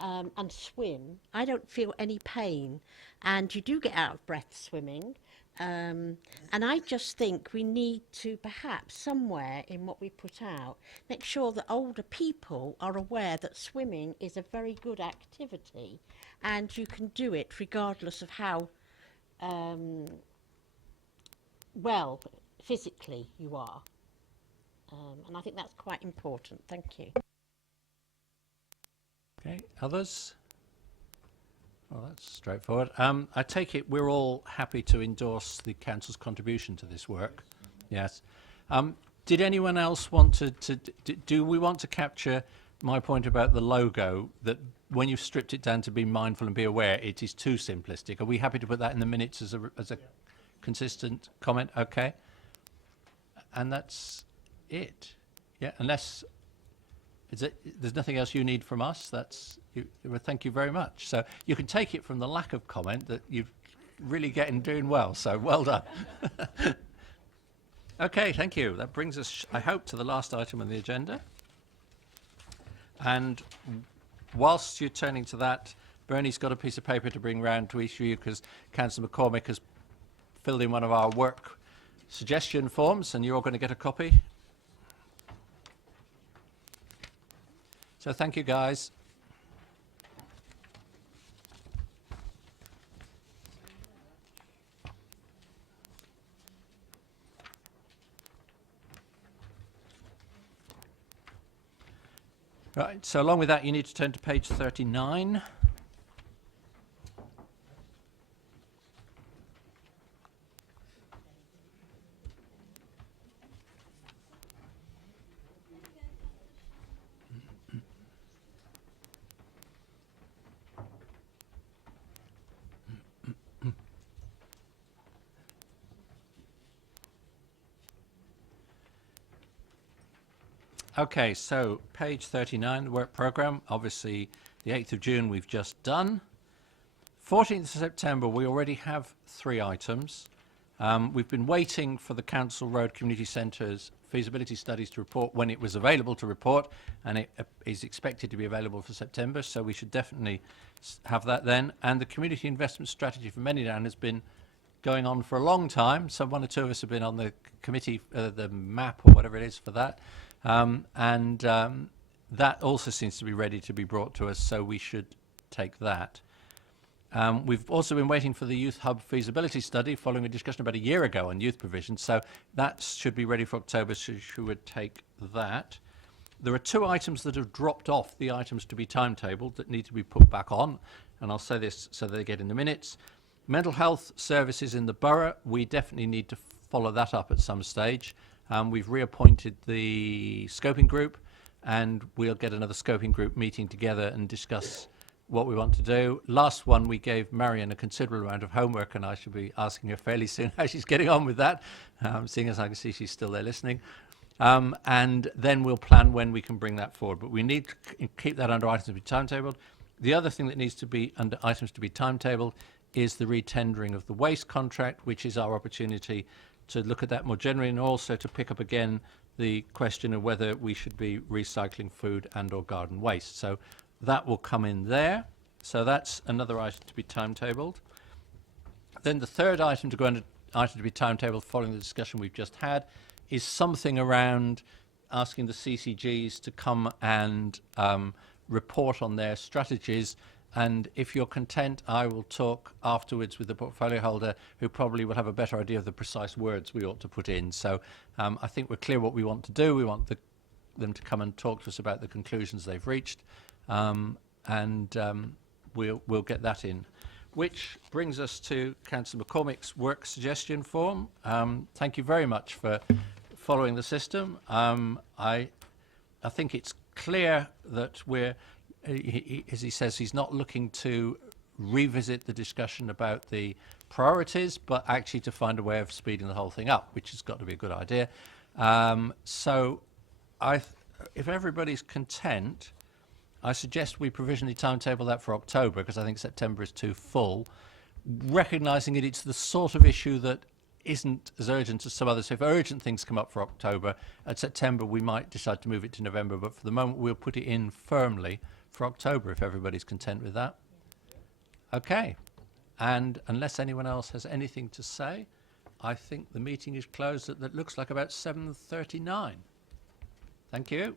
and swim, I don't feel any pain, and you do get out of breath swimming, And I just think we need to perhaps somewhere in what we put out, make sure that older people are aware that swimming is a very good activity and you can do it regardless of how well physically you are. And I think that's quite important. Thank you. Okay, others? Well, that's straightforward. I take it we're all happy to endorse the council's contribution to this work. Yes. Did anyone else want to do we want to capture my point about the logo, that when you've stripped it down to be mindful and be aware, it is too simplistic? Are we happy to put that in the minutes as a consistent comment? Okay. And that's it. Yeah, unless there's nothing else you need from us. Well, thank you very much. So you can take it from the lack of comment that you're really doing well. So well done. Okay, thank you. That brings us, I hope, to the last item on the agenda. And whilst you're turning to that, Bernie's got a piece of paper to bring round to each of you, because Councillor McCormick has filled in one of our work suggestion forms, and you're all going to get a copy. So thank you, guys. Right, so along with that, you need to turn to page 39. Okay, so page 39, the work programme. Obviously, the 8th of June we've just done. 14th of September, we already have 3 items. We've been waiting for the Council Road Community Centre's feasibility studies to report when it was available to report, and it is expected to be available for September, so we should definitely have that then. And the Community Investment Strategy for Manydown has been going on for a long time, so 1 or 2 of us have been on the committee, the map or whatever it is for that. That also seems to be ready to be brought to us, so we should take that. We've also been waiting for the Youth Hub feasibility study following a discussion about a year ago on youth provision, so that should be ready for October, so we would take that. There are 2 items that have dropped off the items to be timetabled that need to be put back on, and I'll say this so they get in the minutes. Mental health services in the borough, we definitely need to follow that up at some stage. We've reappointed the scoping group, and we'll get another scoping group meeting together and discuss what we want to do. Last one, we gave Marion a considerable amount of homework, and I should be asking her fairly soon how she's getting on with that, seeing as I can see she's still there listening. And then we'll plan when we can bring that forward. But we need to keep that under items to be timetabled. The other thing that needs to be under items to be timetabled is the retendering of the waste contract, which is our opportunity to look at that more generally, and also to pick up again the question of whether we should be recycling food and or garden waste. So that will come in there. So that's another item to be timetabled. Then the third item to go under item to be timetabled following the discussion we've just had is something around asking the CCGs to come and report on their strategies. And if you're content, I will talk afterwards with the portfolio holder, who probably will have a better idea of the precise words we ought to put in. So I think we're clear what we want to do. We want them to come and talk to us about the conclusions they've reached, and we'll get that in. Which brings us to Councillor McCormick's work suggestion form. Thank you very much for following the system. I think it's clear that we're, as he says, he's not looking to revisit the discussion about the priorities, but actually to find a way of speeding the whole thing up, which has got to be a good idea. So if everybody's content, I suggest we provisionally timetable that for October, because I think September is too full, recognising that it's the sort of issue that isn't as urgent as some others. So if urgent things come up for October, at September we might decide to move it to November, but for the moment we'll put it in firmly for October, if everybody's content with that. Okay, and unless anyone else has anything to say, I think the meeting is closed at that looks like about 7:39. Thank you.